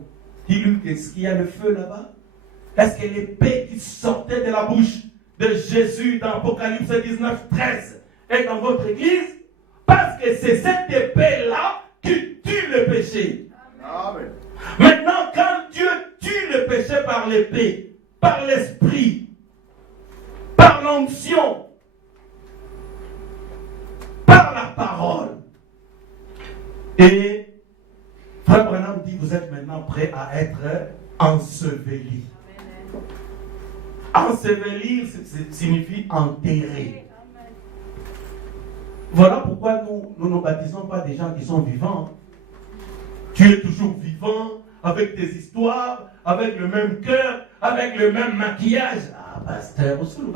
dis-lui, est-ce qu'il y a le feu là-bas? Est-ce que l'épée qui sortait de la bouche de Jésus dans Apocalypse 19, 13 est dans votre église? Parce que c'est cette épée-là qui tue le péché. Amen. Maintenant, quand Dieu tue le péché par l'épée, par l'esprit, par l'onction, par la parole, et Frère Branham dit, vous êtes maintenant prêts à être ensevelis. Ensevelir signifie enterrer. Voilà pourquoi nous ne baptisons pas des gens qui sont vivants. Tu es toujours vivant, avec des histoires, avec le même cœur, avec le même maquillage. Ah, pasteur, aussi le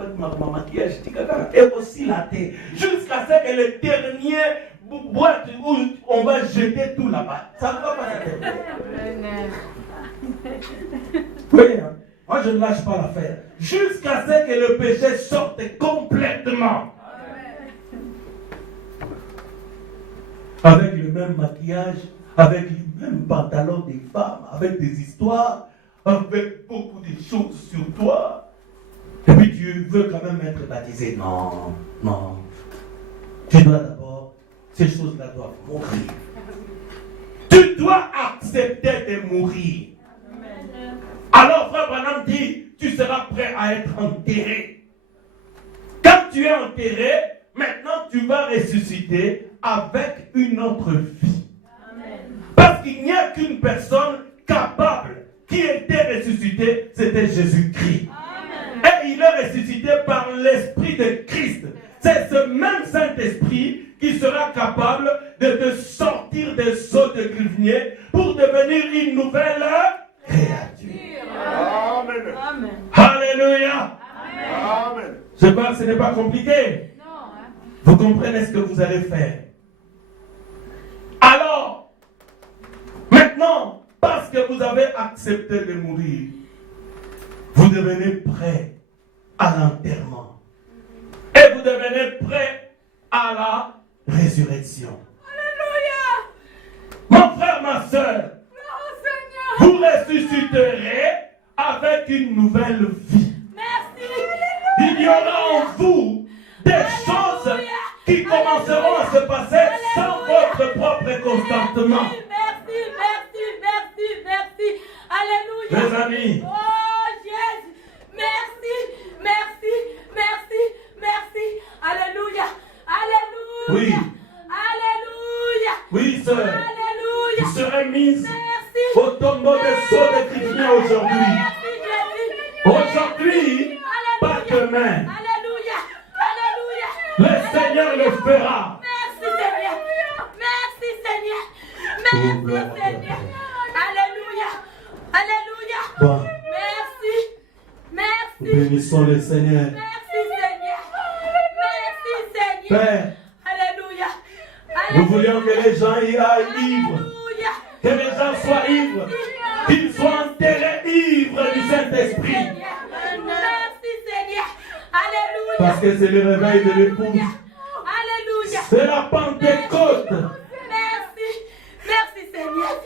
maquillage, et aussi la tête. Jusqu'à ce que le dernier boîte où on va jeter tout là-bas. Ça ne va pas s'arrêter. Oui, hein? Moi je ne lâche pas l'affaire. Jusqu'à ce que le péché sorte complètement. avec le même maquillage, avec le même pantalon des femmes, avec des histoires, avec beaucoup de choses sur toi. Et puis tu veux quand même être baptisé. Non, non. Tu dois d'abord, ces choses-là doivent mourir. Tu dois accepter de mourir. Alors frère Branham dit, tu seras prêt à être enterré. Quand tu es enterré, maintenant tu vas ressusciter avec une autre vie. Amen. Parce qu'il n'y a qu'une personne capable qui était ressuscitée, c'était Jésus-Christ. Amen. Et il est ressuscité par l'Esprit de Christ. C'est ce même Saint-Esprit qui sera capable de te sortir des seaux de grivnier pour devenir une nouvelle créature. Amen. Amen. Alléluia. Amen. Je crois que ce n'est pas compliqué. Vous comprenez ce que vous allez faire. Alors, maintenant, parce que vous avez accepté de mourir, vous devenez prêt à l'enterrement. Et vous devenez prêt à la résurrection. Alléluia. Mon frère, ma soeur, vous ressusciterez avec une nouvelle vie. Merci. Il y aura en vous des choses qui commenceront à se passer sans votre propre consentement. Merci, merci, merci, merci. Alléluia. Mes amis. Oh Jésus. Merci, merci, merci, merci. Alléluia. Alléluia. Oui. Alléluia. Oui, sœur. Alléluia. Vous serez mise Merci. au tombeau des sceaux de Christiens aujourd'hui. Merci Jésus. Aujourd'hui, pas demain. Alléluia. Alléluia. Le Seigneur le fera. Merci Seigneur. Merci Seigneur. Merci Seigneur. Alléluia. Alléluia. Bon, Merci. Merci. bénissons le Seigneur. Merci Seigneur. Merci Seigneur. Père, Alléluia. nous voulions que les gens y aillent ivres. Alléluia. Que les gens soient ivres. Qu'ils soient enterrés ivres du Saint-Esprit. Merci Seigneur. Alléluia. Parce que c'est le réveil de l'épouse. Alléluia. C'est la Pentecôte. Merci. Merci Seigneur.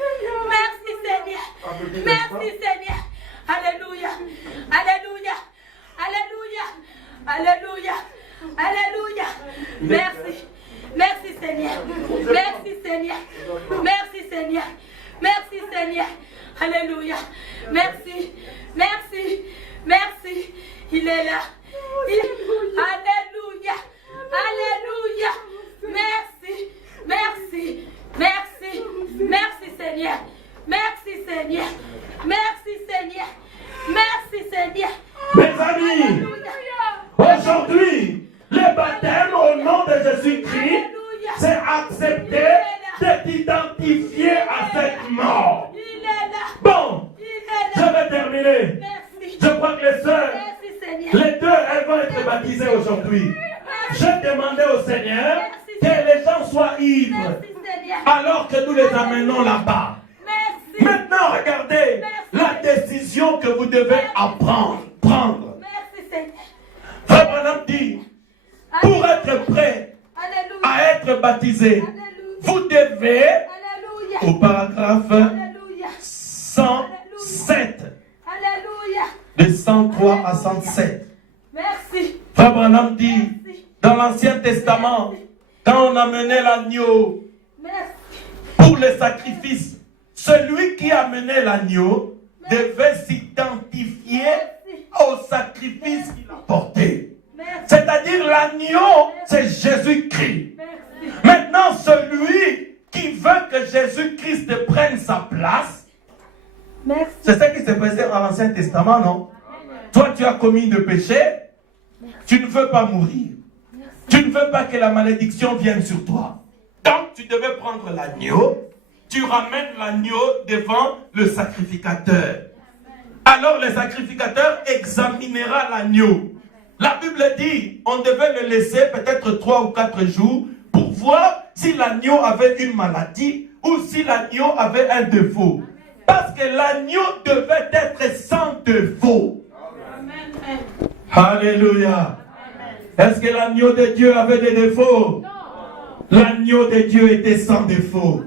Merci Seigneur. Merci Seigneur. Alléluia. Alléluia. Alléluia. Alléluia. Alléluia. Merci. Merci Seigneur. Merci Seigneur. Merci Seigneur. Merci Seigneur. Alléluia. Merci. Merci. Merci. Il est là. Alléluia. Alléluia. Merci. Merci. Merci. Merci Seigneur. Merci Seigneur. Merci Seigneur. Merci Seigneur. Mes amis, aujourd'hui, le baptême au nom de Jésus-Christ, c'est accepter de t'identifier à cette mort. Il est là. Bon, Il est je là. vais terminer. Merci. Je crois que les sœurs, Merci Seigneur. les deux, elles vont être baptisées aujourd'hui. Je demandais au Seigneur que les gens soient ivres Merci Seigneur. alors que nous les amenons là-bas. Merci. Maintenant, regardez la décision que vous devez prendre. Merci Seigneur. Frère Branham dit, pour être prêt Alléluia. à être baptisé, Alléluia. vous devez, Alléluia. au paragraphe Alléluia. 107, Alléluia. de 103 à 107. Merci. Frère Branham dit, dans l'Ancien Testament, quand on amenait l'agneau Merci. pour le sacrifice, celui qui amenait l'agneau devait s'identifier au sacrifice qu'il apportait. Merci. C'est-à-dire l'agneau, c'est Jésus-Christ. Merci. Maintenant, celui qui veut que Jésus-Christ prenne sa place, Merci. c'est ce qui se passait dans l'Ancien Testament, non? Toi, tu as commis de péché, tu ne veux pas mourir. Tu ne veux pas que la malédiction vienne sur toi. Donc, tu devais prendre l'agneau, tu ramènes l'agneau devant le sacrificateur. Alors, le sacrificateur examinera l'agneau. La Bible dit, on devait le laisser peut-être 3 ou 4 jours pour voir si l'agneau avait une maladie ou si l'agneau avait un défaut. Parce que l'agneau devait être sans défaut. Amen. Alléluia. Est-ce que l'agneau de Dieu avait des défauts? L'agneau de Dieu était sans défaut.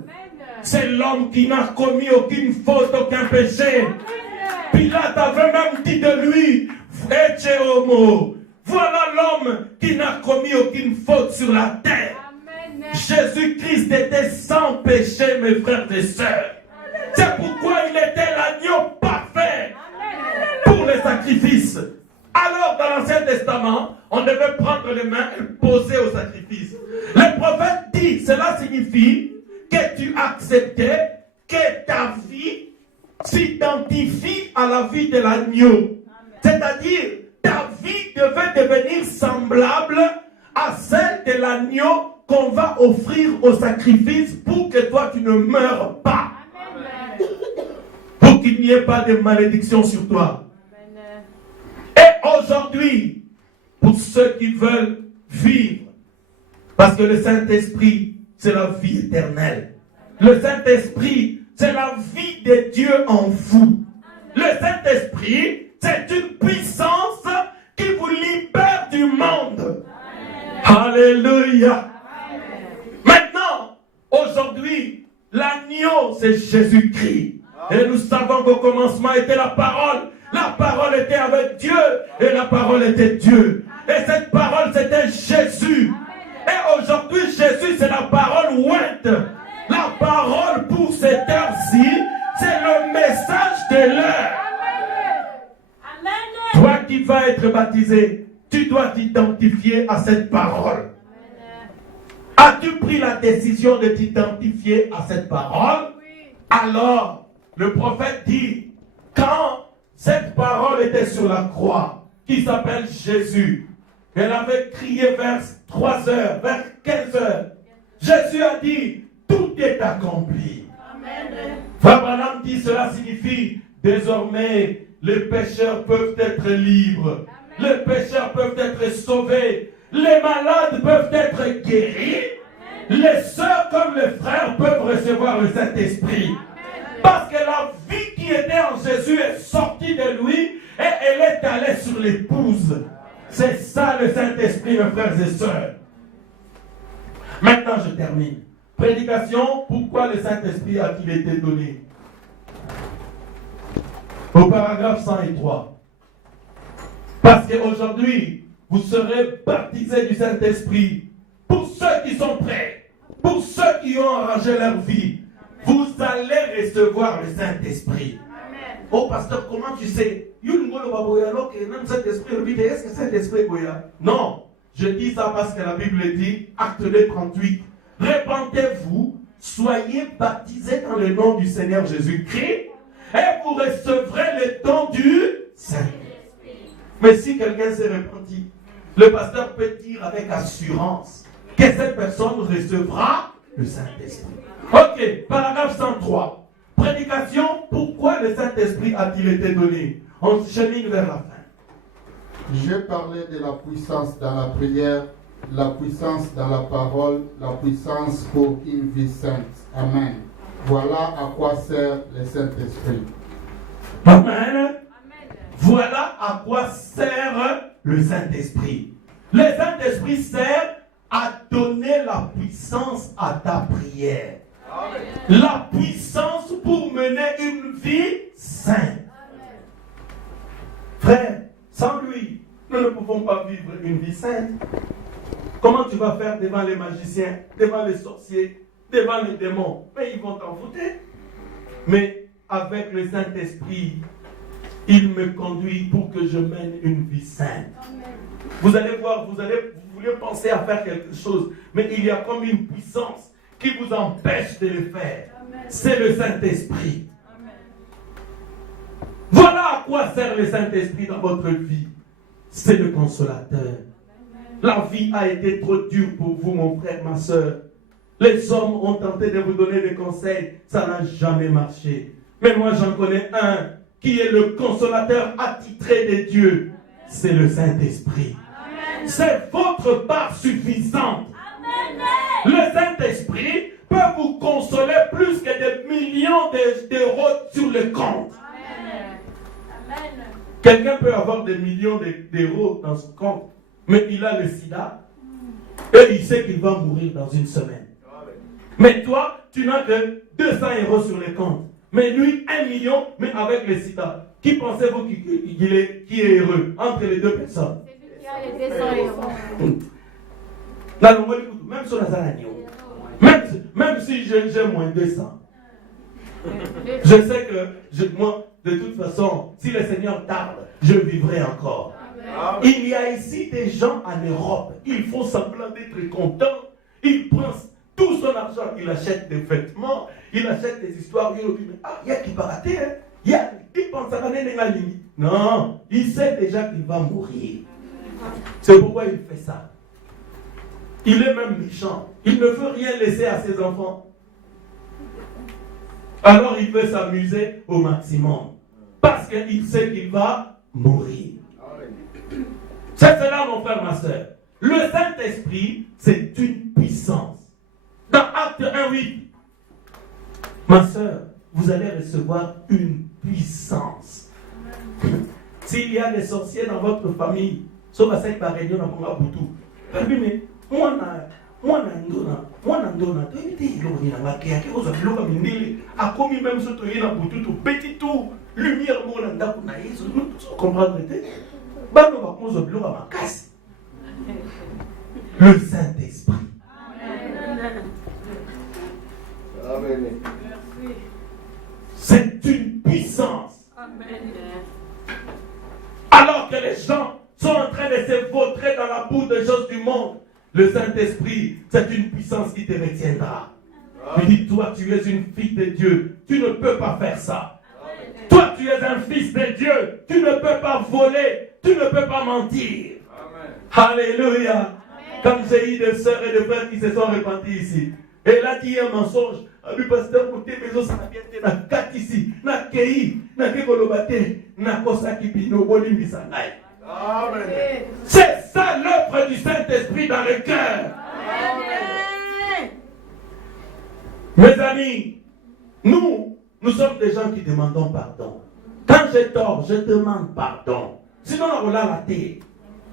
C'est l'homme qui n'a commis aucune faute, aucun péché. Pilate avait même dit de lui, Ece homo, voilà l'homme qui n'a commis aucune faute sur la terre. Jésus-Christ était sans péché, mes frères et sœurs. C'est pourquoi il était l'agneau parfait pour les sacrifices. Alors, dans l'Ancien Testament, on devait prendre les mains et poser au sacrifice. Le prophète dit, cela signifie que tu acceptais que ta vie s'identifie à la vie de l'agneau. C'est-à-dire, ta vie devait devenir semblable à celle de l'agneau qu'on va offrir au sacrifice pour que toi tu ne meurs pas. Pour qu'il n'y ait pas de malédiction sur toi. Et aujourd'hui, pour ceux qui veulent vivre, parce que le Saint-Esprit, c'est la vie éternelle. Le Saint-Esprit, c'est la vie de Dieu en vous. Le Saint-Esprit, c'est une puissance qui vous libère du monde. Alléluia. Maintenant, aujourd'hui, l'agneau, c'est Jésus-Christ. Et nous savons qu'au commencement était la parole. La parole était avec Dieu et la parole était Dieu. Et cette parole, c'était Jésus. Et aujourd'hui, Jésus, c'est la parole ointe. La parole pour cette heure-ci, c'est le message de l'heure. Toi qui vas être baptisé, tu dois t'identifier à cette parole. As-tu pris la décision de t'identifier à cette parole? Alors, le prophète dit, quand cette parole était sur la croix, qui s'appelle Jésus, elle avait crié vers 3 heures, vers 15 heures. Jésus a dit, tout est accompli. Frère Branham dit, cela signifie, désormais, les pécheurs peuvent être libres. Les pécheurs peuvent être sauvés. Les malades peuvent être guéris. Les sœurs comme les frères peuvent recevoir le Saint-Esprit. Parce que la vie qui était en Jésus est sortie de lui et elle est allée sur l'épouse. C'est ça le Saint-Esprit, mes frères et sœurs. Maintenant, je termine. Prédication, pourquoi le Saint-Esprit a-t-il été donné? Au paragraphe 103. Parce qu'aujourd'hui, vous serez baptisés du Saint-Esprit. Pour ceux qui sont prêts, pour ceux qui ont arrangé leur vie, vous allez recevoir le Saint-Esprit. Oh, pasteur, comment tu sais? Non, je dis ça parce que la Bible dit, acte 2, 38, répentez-vous, soyez baptisés dans le nom du Seigneur Jésus-Christ, et vous recevrez le don du Saint-Esprit. Mais si quelqu'un s'est repenti, le pasteur peut dire avec assurance que cette personne recevra le Saint-Esprit. Ok, paragraphe 103. Prédication, pourquoi le Saint-Esprit a-t-il été donné? On chemine vers la fin. J'ai parlé de la puissance dans la prière, la puissance dans la parole, la puissance pour une vie sainte. Amen. Voilà à quoi sert le Saint-Esprit. Amen. Voilà à quoi sert le Saint-Esprit. Le Saint-Esprit sert à donner la puissance à ta prière. Amen. La puissance pour mener une vie sainte. Frère, sans lui, nous ne pouvons pas vivre une vie sainte. Comment tu vas faire devant les magiciens, devant les sorciers, devant les démons? Mais ils vont t'en foutre. Mais avec le Saint-Esprit, il me conduit pour que je mène une vie sainte. Vous allez voir, vous voulez penser à faire quelque chose, mais il y a comme une puissance qui vous empêche de le faire. C'est le Saint-Esprit. Voilà à quoi sert le Saint-Esprit dans votre vie. C'est le consolateur. La vie a été trop dure pour vous, mon frère, ma soeur. Les hommes ont tenté de vous donner des conseils, ça n'a jamais marché. Mais moi, j'en connais un qui est le consolateur attitré de Dieu. C'est le Saint-Esprit. C'est votre part suffisante. Le Saint-Esprit peut vous consoler plus que des millions d'euros sur le compte. Quelqu'un peut avoir des millions d'euros dans son compte, mais il a le sida. Et il sait qu'il va mourir dans une semaine. Mais toi, tu n'as que 200 € sur les comptes. Mais lui, 1 million, mais avec le sida. Qui pensez-vous qui est heureux entre les deux personnes? C'est lui qui a les 200 €. Même sur la Zanagnon. Même si j'ai moins 200. Je sais que moi, de toute façon, si le Seigneur tarde, je vivrai encore. Amen. Il y a ici des gens en Europe, ils font semblant d'être contents, ils prennent tout son argent, il achète des vêtements, il achète des histoires, il dit, il y a qui va rater, hein? Il y a qui pense à la limite. Non, il sait déjà qu'il va mourir. C'est pourquoi il fait ça. Il est même méchant. Il ne veut rien laisser à ses enfants. Alors il veut s'amuser au maximum. Parce qu'il sait qu'il va mourir. C'est cela, mon frère, ma soeur. Le Saint-Esprit, c'est une puissance. Dans Acte 1:8, ma soeur, vous allez recevoir une puissance. S'il y a des sorciers dans votre famille, sauf à cette réunion dans mon aboutou, mais moi, a commis même ce truc dans Boutou, tout petit tout, lumière, mon anda, pour naïs, nous comprendre. Le Saint-Esprit. Amen. C'est une puissance. Alors que les gens sont en train de se vautrer dans la boue des choses du monde, le Saint-Esprit, c'est une puissance qui te retiendra. Il dit, toi, tu es une fille de Dieu. Tu ne peux pas faire ça. Toi, tu es un fils de Dieu. Tu ne peux pas voler. Tu ne peux pas mentir. Alléluia. Comme j'ai eu des sœurs et des frères qui se sont repentis ici. Et là, dit un mensonge. Le pasteur, côté maison, ça n'a bien été. Na kat ici. Na kei. Na kekolobate. Na kosa kipino. Bolim bisangai. Amen. C'est ça l'œuvre du Saint-Esprit dans le cœur. Mes amis, nous sommes des gens qui demandons pardon. Quand j'ai tort, je demande pardon. Sinon, on a la terre.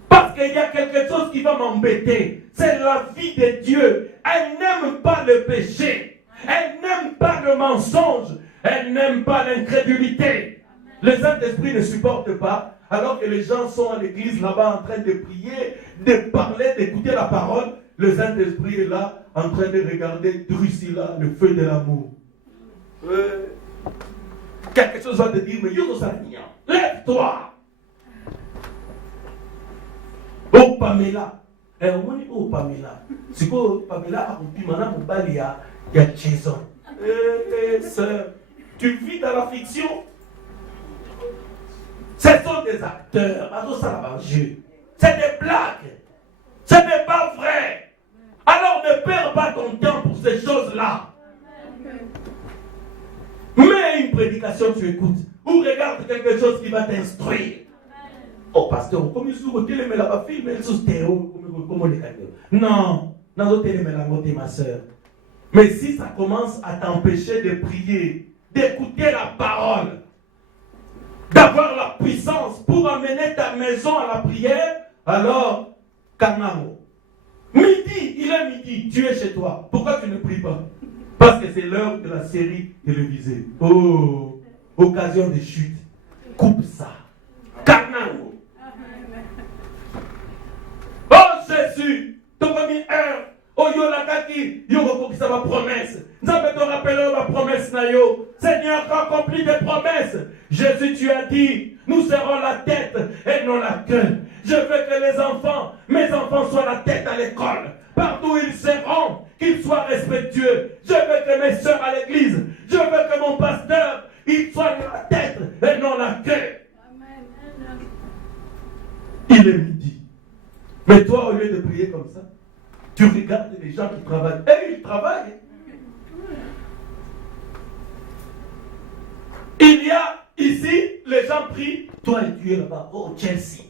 Parce qu'il y a quelque chose qui va m'embêter. C'est la vie de Dieu. Elle n'aime pas le péché. Elle n'aime pas le mensonge. Elle n'aime pas l'incrédulité. Le Saint-Esprit ne supporte pas. Alors que les gens sont à l'église là-bas en train de prier, de parler, d'écouter la parole. Le Saint-Esprit est là en train de regarder Drusilla, le feu de l'amour. Quelque chose va te dire, mais lève-toi. Oh Pamela. Oh Pamela. C'est quoi Pamela a compris maintenant mon bal, il y a Jason. Sœur, tu vis dans la fiction. Ce sont des acteurs. C'est des blagues. Ce n'est pas vrai. Alors ne perds pas ton temps pour ces choses-là. Mets une prédication, tu écoutes. Ou regarde quelque chose qui va t'instruire. Oh, pasteur, comme il sous télé, mais là-bas, film, il sous stéréo, comme les cadeaux. Non, dans le télé, mais la montée, ma soeur. Mais si ça commence à t'empêcher de prier, d'écouter la parole, d'avoir la puissance pour amener ta maison à la prière, alors, Kanamo. Midi, il est midi, tu es chez toi. Pourquoi tu ne pries pas? Parce que c'est l'heure de la série télévisée. Oh, occasion de chute. Coupe ça. Kanamo. Oh Jésus, tu as mis un. Oh yo la kaki, yo repoussa ma promesse. Nous avons te rappeler ma promesse nayo. Seigneur, accomplis des promesses. Jésus, tu as dit, nous serons la tête et non la queue. Je veux que mes enfants soient la tête à l'école. Partout où ils seront, qu'ils soient respectueux. Je veux que mes soeurs à l'église, je veux que mon pasteur, il soit la tête et non la queue. Il est midi. Mais toi, au lieu de prier comme ça, tu regardes les gens qui travaillent. Et ils travaillent. Il y a ici, les gens prient. Toi et tu es là-bas. Oh, Chelsea,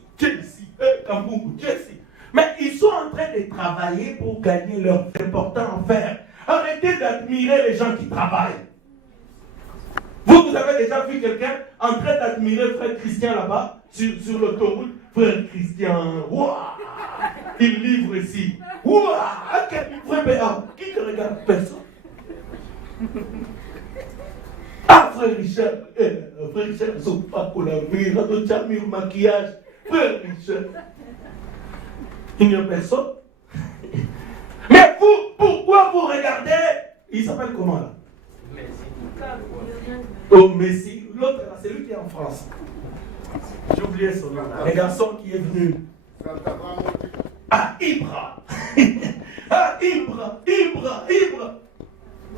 Kambungu, Chelsea. Mais ils sont en train de travailler pour gagner leur important affaire. Arrêtez d'admirer les gens qui travaillent. Vous avez déjà vu quelqu'un en train d'admirer frère Christian là-bas, sur l'autoroute. Frère Christian, waouh! il livre ici. Ouah, quel vrai béat. Qui te regarde? Personne. Ah, frère Richard, frère Richard, ils sont pas collaborés, ils ont mis le maquillage. Frère Richard, il n'y a personne. Mais vous, pourquoi vous regardez? Il s'appelle comment là? Oh, Messi. L'autre là, c'est lui qui est en France. J'ai oublié son nom. Le garçon qui est venu. Ah, Ibra. Ah, Ibra.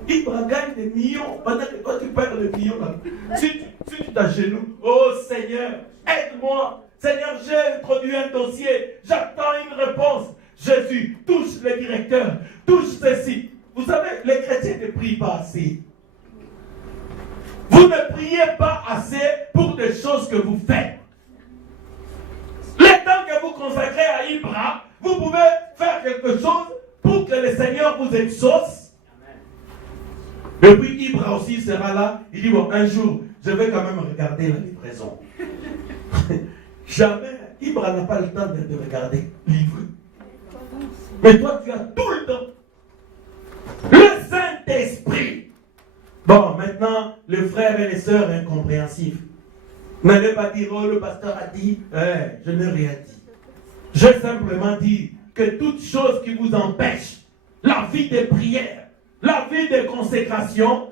Ibra gagne des millions. Pendant que toi tu perds des millions là. Si tu t'agenouilles, oh Seigneur, aide-moi. Seigneur, j'ai introduit un dossier. J'attends une réponse. Jésus, touche le directeur. Touche ceci. Vous savez, les chrétiens ne prient pas assez. Vous ne priez pas assez pour des choses que vous faites. Le temps que vous consacrez à Ibra, vous pouvez faire quelque chose pour que le Seigneur vous exauce. Et puis Ibra aussi sera là. Il dit, bon, un jour, je vais quand même regarder la livraison. Jamais, Ibra n'a pas le temps de regarder livrer. Mais toi, tu as tout le temps. Le Saint-Esprit. Bon, maintenant, les frères et les sœurs incompréhensifs. N'allez pas dire, oh, le pasteur a dit, je n'ai rien dit. J'ai simplement dit que toute chose qui vous empêche, la vie de prière, la vie de consécration,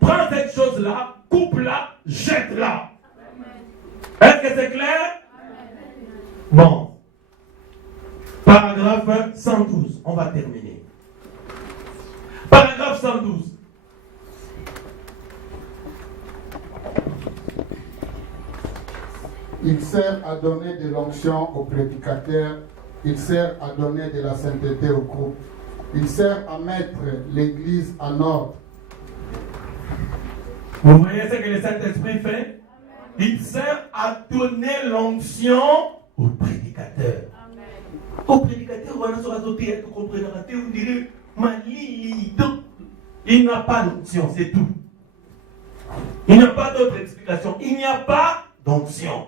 prends cette chose-là, coupe-la, jette-la. Est-ce que c'est clair? Bon. Paragraphe 112, on va terminer. Paragraphe 112. Il sert à donner de l'onction aux prédicateurs. Il sert à donner de la sainteté au groupe. Il sert à mettre l'Église en ordre. Vous voyez ce que le Saint-Esprit fait? Il sert à donner l'onction aux prédicateurs. Aux prédicateurs, on dirait, il n'a pas d'onction, c'est tout. Il n'y a pas d'autre explication. Il n'y a pas d'onction.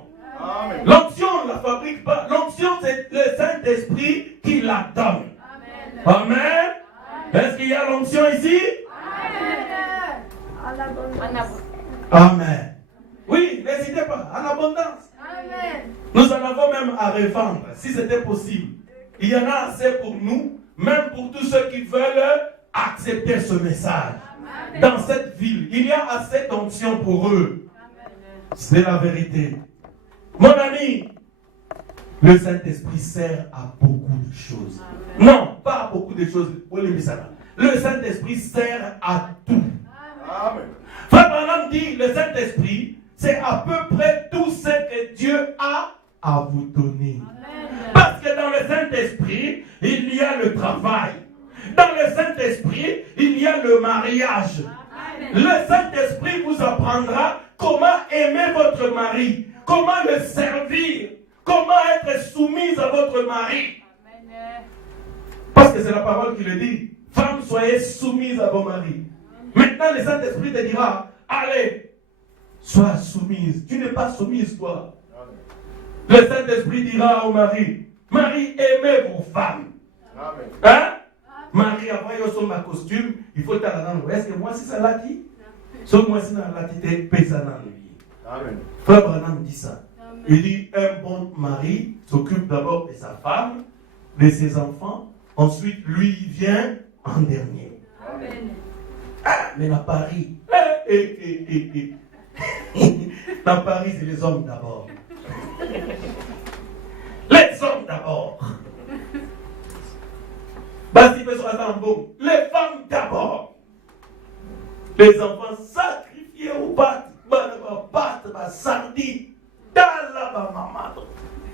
L'onction, on ne la fabrique pas. L'onction, c'est le Saint-Esprit qui la donne. Amen. Amen. Est-ce qu'il y a l'onction ici? Amen. Amen. Oui, n'hésitez pas, en abondance. Amen. Nous en avons même à revendre, si c'était possible. Il y en a assez pour nous, même pour tous ceux qui veulent accepter ce message. Amen. Dans cette ville, il y a assez d'onction pour eux. C'est la vérité. Mon ami, le Saint-Esprit sert à beaucoup de choses. Amen. Non, pas à beaucoup de choses. Le Saint-Esprit sert à tout. Amen. Frère Branham dit, le Saint-Esprit, c'est à peu près tout ce que Dieu a à vous donner. Amen. Parce que dans le Saint-Esprit, il y a le travail. Dans le Saint-Esprit, il y a le mariage. Amen. Le Saint-Esprit vous apprendra comment aimer votre mari, comment le servir, comment être soumise à votre mari. Amen. Parce que c'est la parole qui le dit. Femmes, soyez soumises à vos maris. Maintenant, le Saint-Esprit te dira, allez, sois soumise. Tu n'es pas soumise, toi. Le Saint-Esprit dira au mari, Marie, aimez vos femmes. Amen. Hein? Marie, avant, il y a son costume, il faut t'attendre. Est-ce que moi, c'est ça là qui? Sauf moi, c'est dans la tête, paysanne. Amen. Frère Branham dit ça. Amen. Il dit, un bon mari s'occupe d'abord de sa femme, de ses enfants, ensuite, lui, il vient en dernier. Amen. Ah, mais à Paris, dans Paris, c'est les hommes d'abord. Les hommes d'abord. Les femmes d'abord. Les enfants sacrifiés au bat, sardines,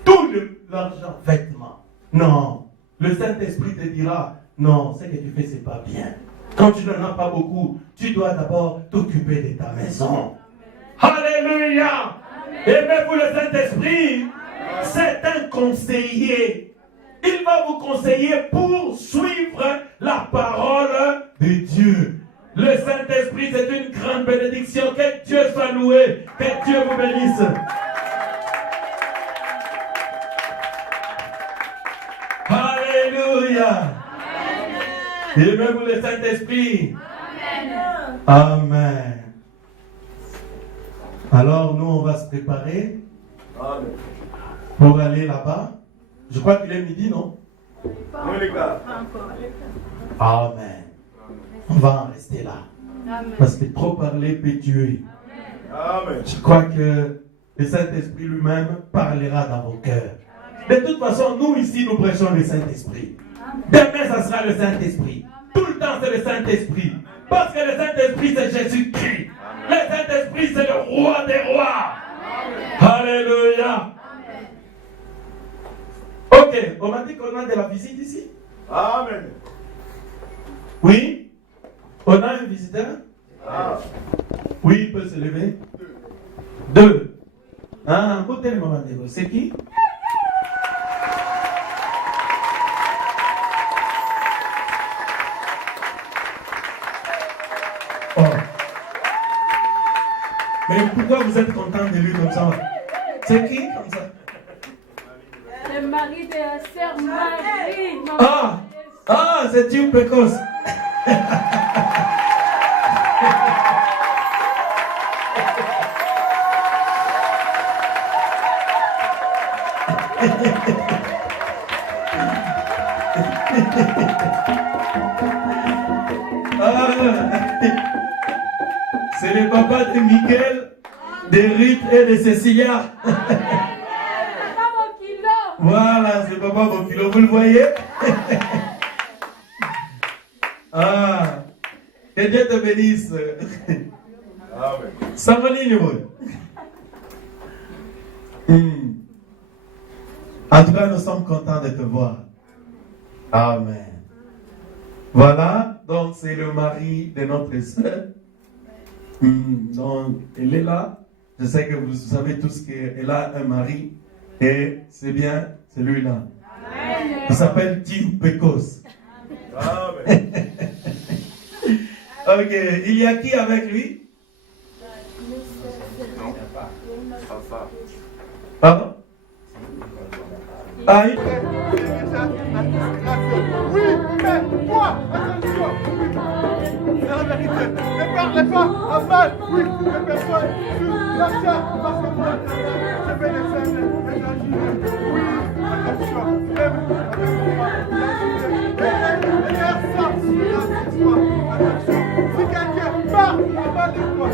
tout l'argent, vêtements. Non, le Saint-Esprit te dira, non, ce que tu fais, c'est pas bien. Quand tu n'en as pas beaucoup, tu dois d'abord t'occuper de ta maison. Alléluia. Aimez-vous le Saint-Esprit? C'est un conseiller. Il va vous conseiller pour suivre la parole de Dieu. Le Saint-Esprit, c'est une grande bénédiction. Que Dieu soit loué. Que Dieu vous bénisse. Alléluia. Aimez-vous le Saint-Esprit? Amen. Alors nous, on va se préparer pour aller là-bas. Je crois qu'il est midi, non? Amen. On va en rester là. Parce que trop parler peut tuer. Je crois que le Saint-Esprit lui-même parlera dans vos cœurs. De toute façon, nous ici, nous prêchons le Saint-Esprit. Demain, ça sera le Saint-Esprit. Tout le temps, c'est le Saint-Esprit. Parce que le Saint-Esprit, c'est Jésus-Christ. Le Saint-Esprit, c'est le roi des rois. Alléluia. Ok, on m'a dit qu'on a de la visite ici. Amen. Oui? On a un visiteur? Oui, il peut se lever. Deux. Ah, écoutez le moment. C'est qui? Oh. Mais pourquoi vous êtes content de lui comme ça? C'est qui comme ça? Le mari de la sœur Marie. Ah, c'est Dieu précoce. C'est le papa de Miguel, de Ruth et de Cécilia. Voilà, c'est papa Bokilo, vous le voyez? Que Dieu te bénisse. Ça va niveau. En tout cas, nous sommes contents de te voir. Amen. Voilà, donc c'est le mari de notre sœur. Donc, elle est là. Je sais que vous savez tous qu'elle a un mari. Et c'est bien celui-là. Il s'appelle Tim Pecos. Ok, il y a qui avec lui? Pardon? Ah, Oui, mais toi, attention. C'est la vérité. Ne parlez pas à mal. Oui, les personnes sur l'achat, parce que moi, je vais les faire. Oui, attention. Attention. Si quelqu'un parle à mal de toi,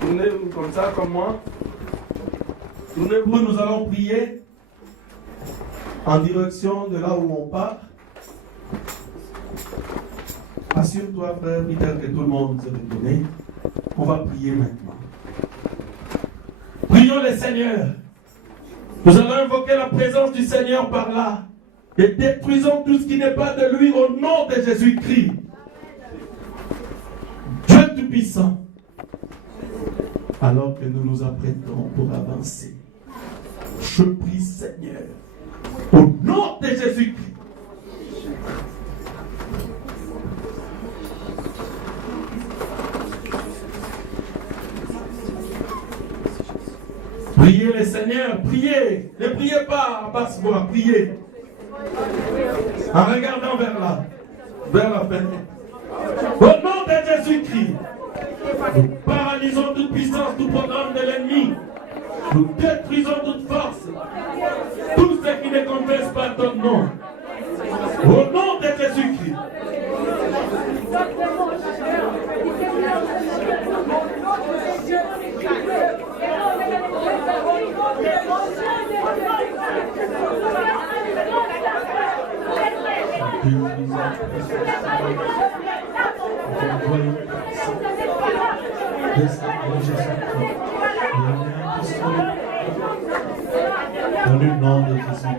Tournez-vous comme ça, comme moi. Tournez-vous, nous allons prier en direction de là où on part. Assure-toi, frère Peter, que tout le monde se retourne. On va prier maintenant. Prions le Seigneur. Nous allons invoquer la présence du Seigneur par là. Et détruisons tout ce qui n'est pas de lui au nom de Jésus-Christ. Dieu Tout-Puissant. Alors que nous nous apprêtons pour avancer, je prie, Seigneur, au nom de Jésus-Christ. Priez le Seigneur, priez. Ne priez pas à basse voix, priez. En regardant vers là, vers la fenêtre. Au nom de Jésus-Christ, nous paralysons toute puissance, tout programme de l'ennemi. Nous détruisons toute force. Tout ce qui ne confesse pas ton nom. Au nom de Jésus-Christ. Dans le nom de Jésus.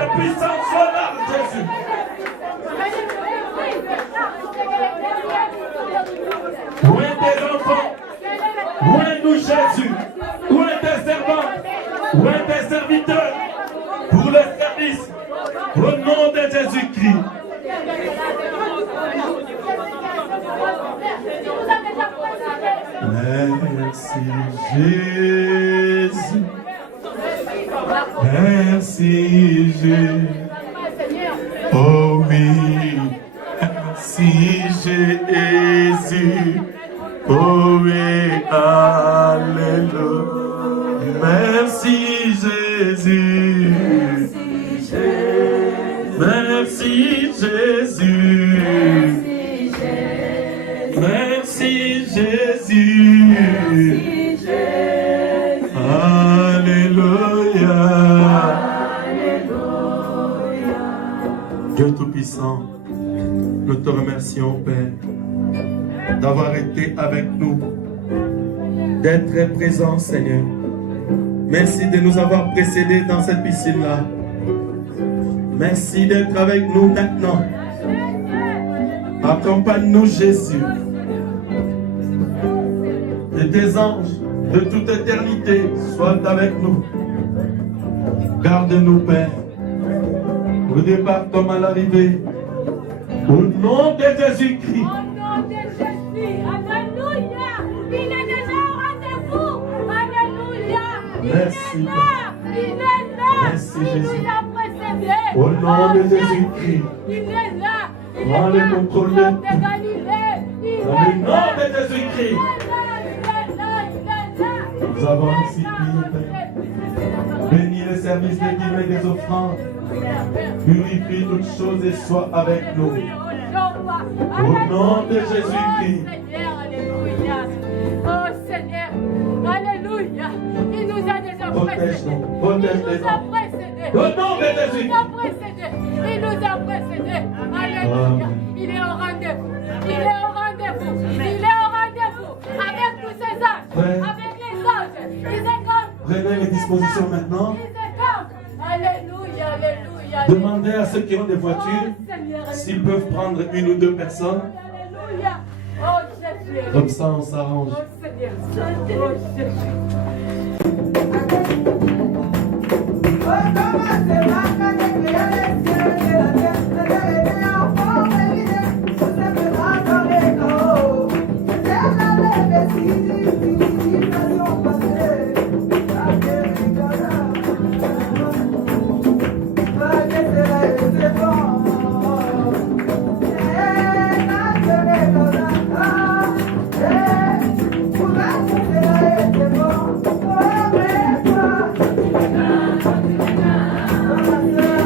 ta puissance soit là, Jésus. Où est tes enfants? Où est nous, Jésus? Où est tes servants? Où est tes serviteurs? Pour le service, au nom de Jésus-Christ. Merci Jésus. Merci Jésus. Oh oui. Merci Jésus. Oh oui. Alléluia. Merci Jésus. Merci Jésus. Merci Jésus. Alléluia. Dieu Tout-Puissant, nous te remercions, Père, d'avoir été avec nous, d'être présent, Seigneur. Merci de nous avoir précédés dans cette piscine-là. Merci d'être avec nous maintenant. Accompagne-nous, Jésus. Et tes anges de toute éternité soient avec nous. Garde-nous, Père, au départ comme à l'arrivée. Au nom de Jésus-Christ. Au nom de Jésus. Alléluia. Il est déjà au rendez-vous. Alléluia. Merci. Il est là. Merci, Il Jésus. nous a précédés. Au nom de Jésus-Christ. Il est là. Il Prends est le là. contrôle. L'homme de Galilée. Il est Dans le nom là. de Jésus-Christ. Nous avons ainsi prié. Bénis le service des dîmes et des offrandes. Purifie toutes choses et sois avec nous. Au nom de Jésus-Christ. Alléluia. Oh Seigneur. Alléluia. Il nous a déjà précédés. Protège-nous. Protège Il les nous a enfants. précédés. Au nom de Jésus. Il nous a précédés. Il nous a précédés. Alléluia. Il est au rendez-vous. Il est au rendez-vous. Il est au rendez-vous. Avec tous ses anges. Ouais. Avec les anges. Ils écoutent. Prenez les dispositions maintenant. Ils écoutent. Alléluia. Alléluia. Demandez à ceux qui ont des voitures Oh, Seigneur, s'ils peuvent prendre une ou deux personnes. Alléluia. Oh Jésus. Comme ça, on s'arrange. Oh Seigneur. Oh Jésus. Thank you.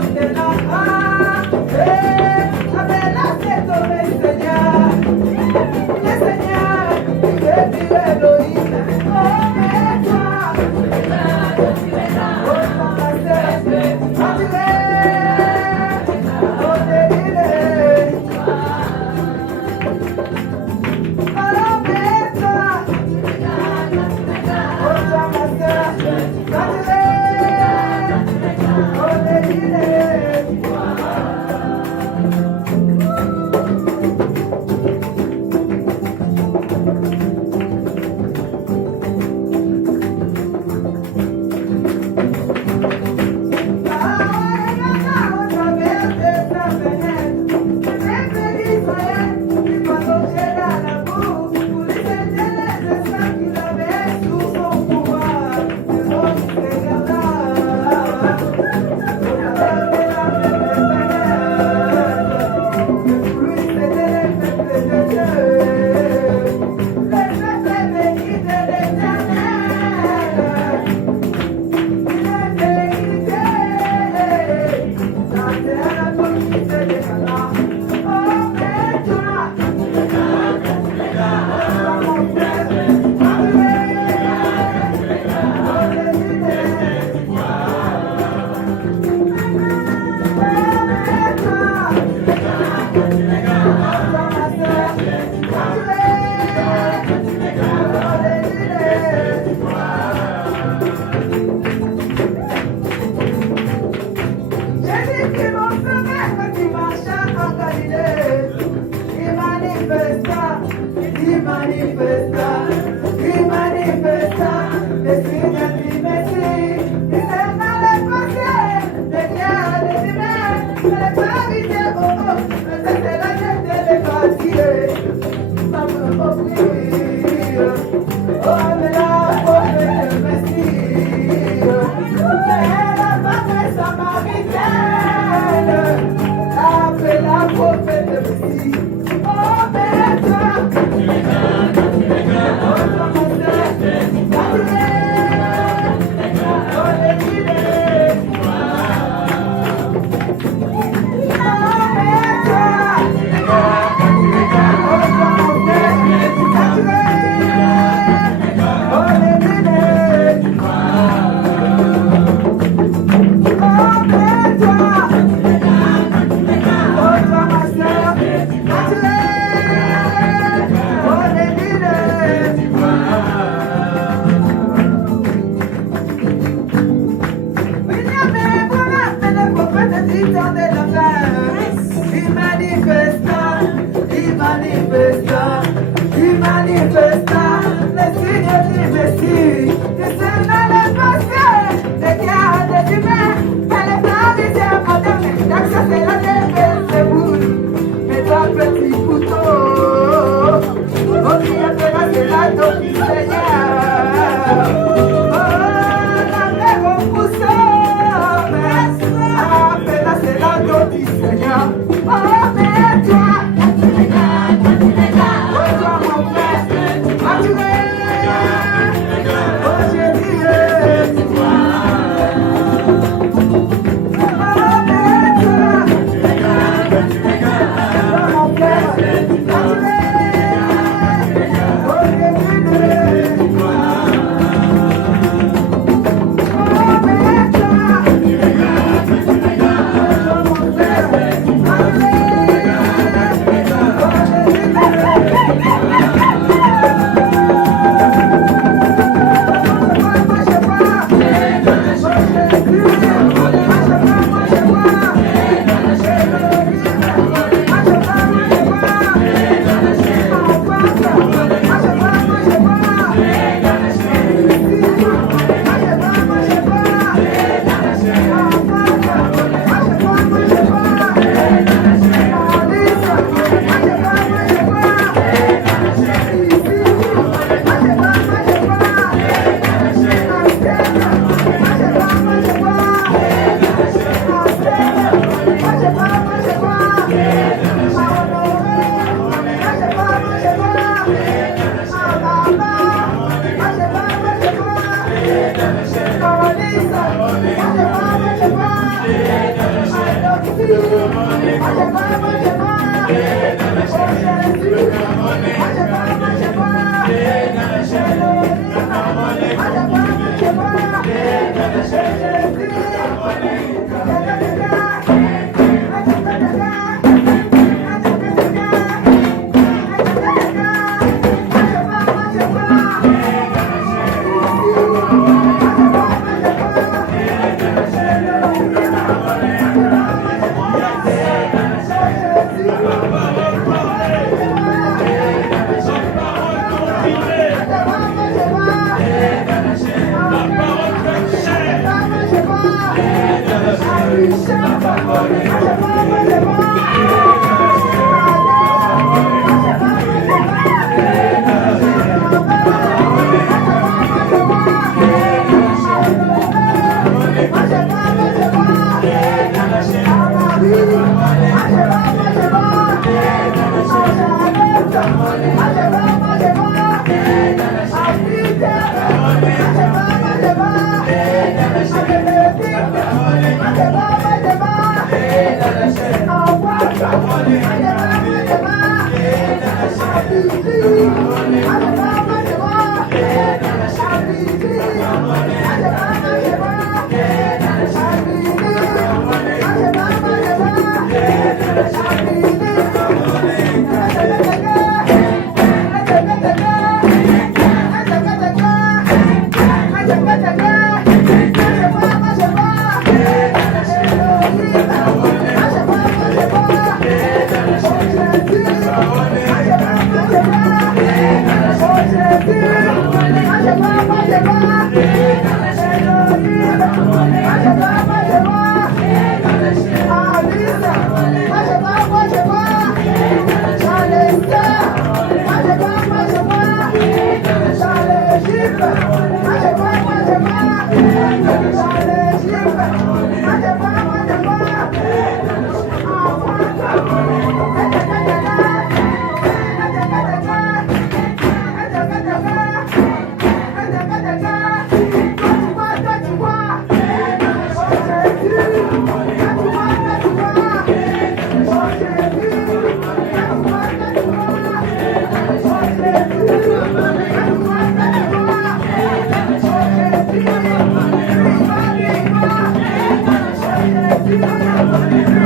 C'est la Thank you.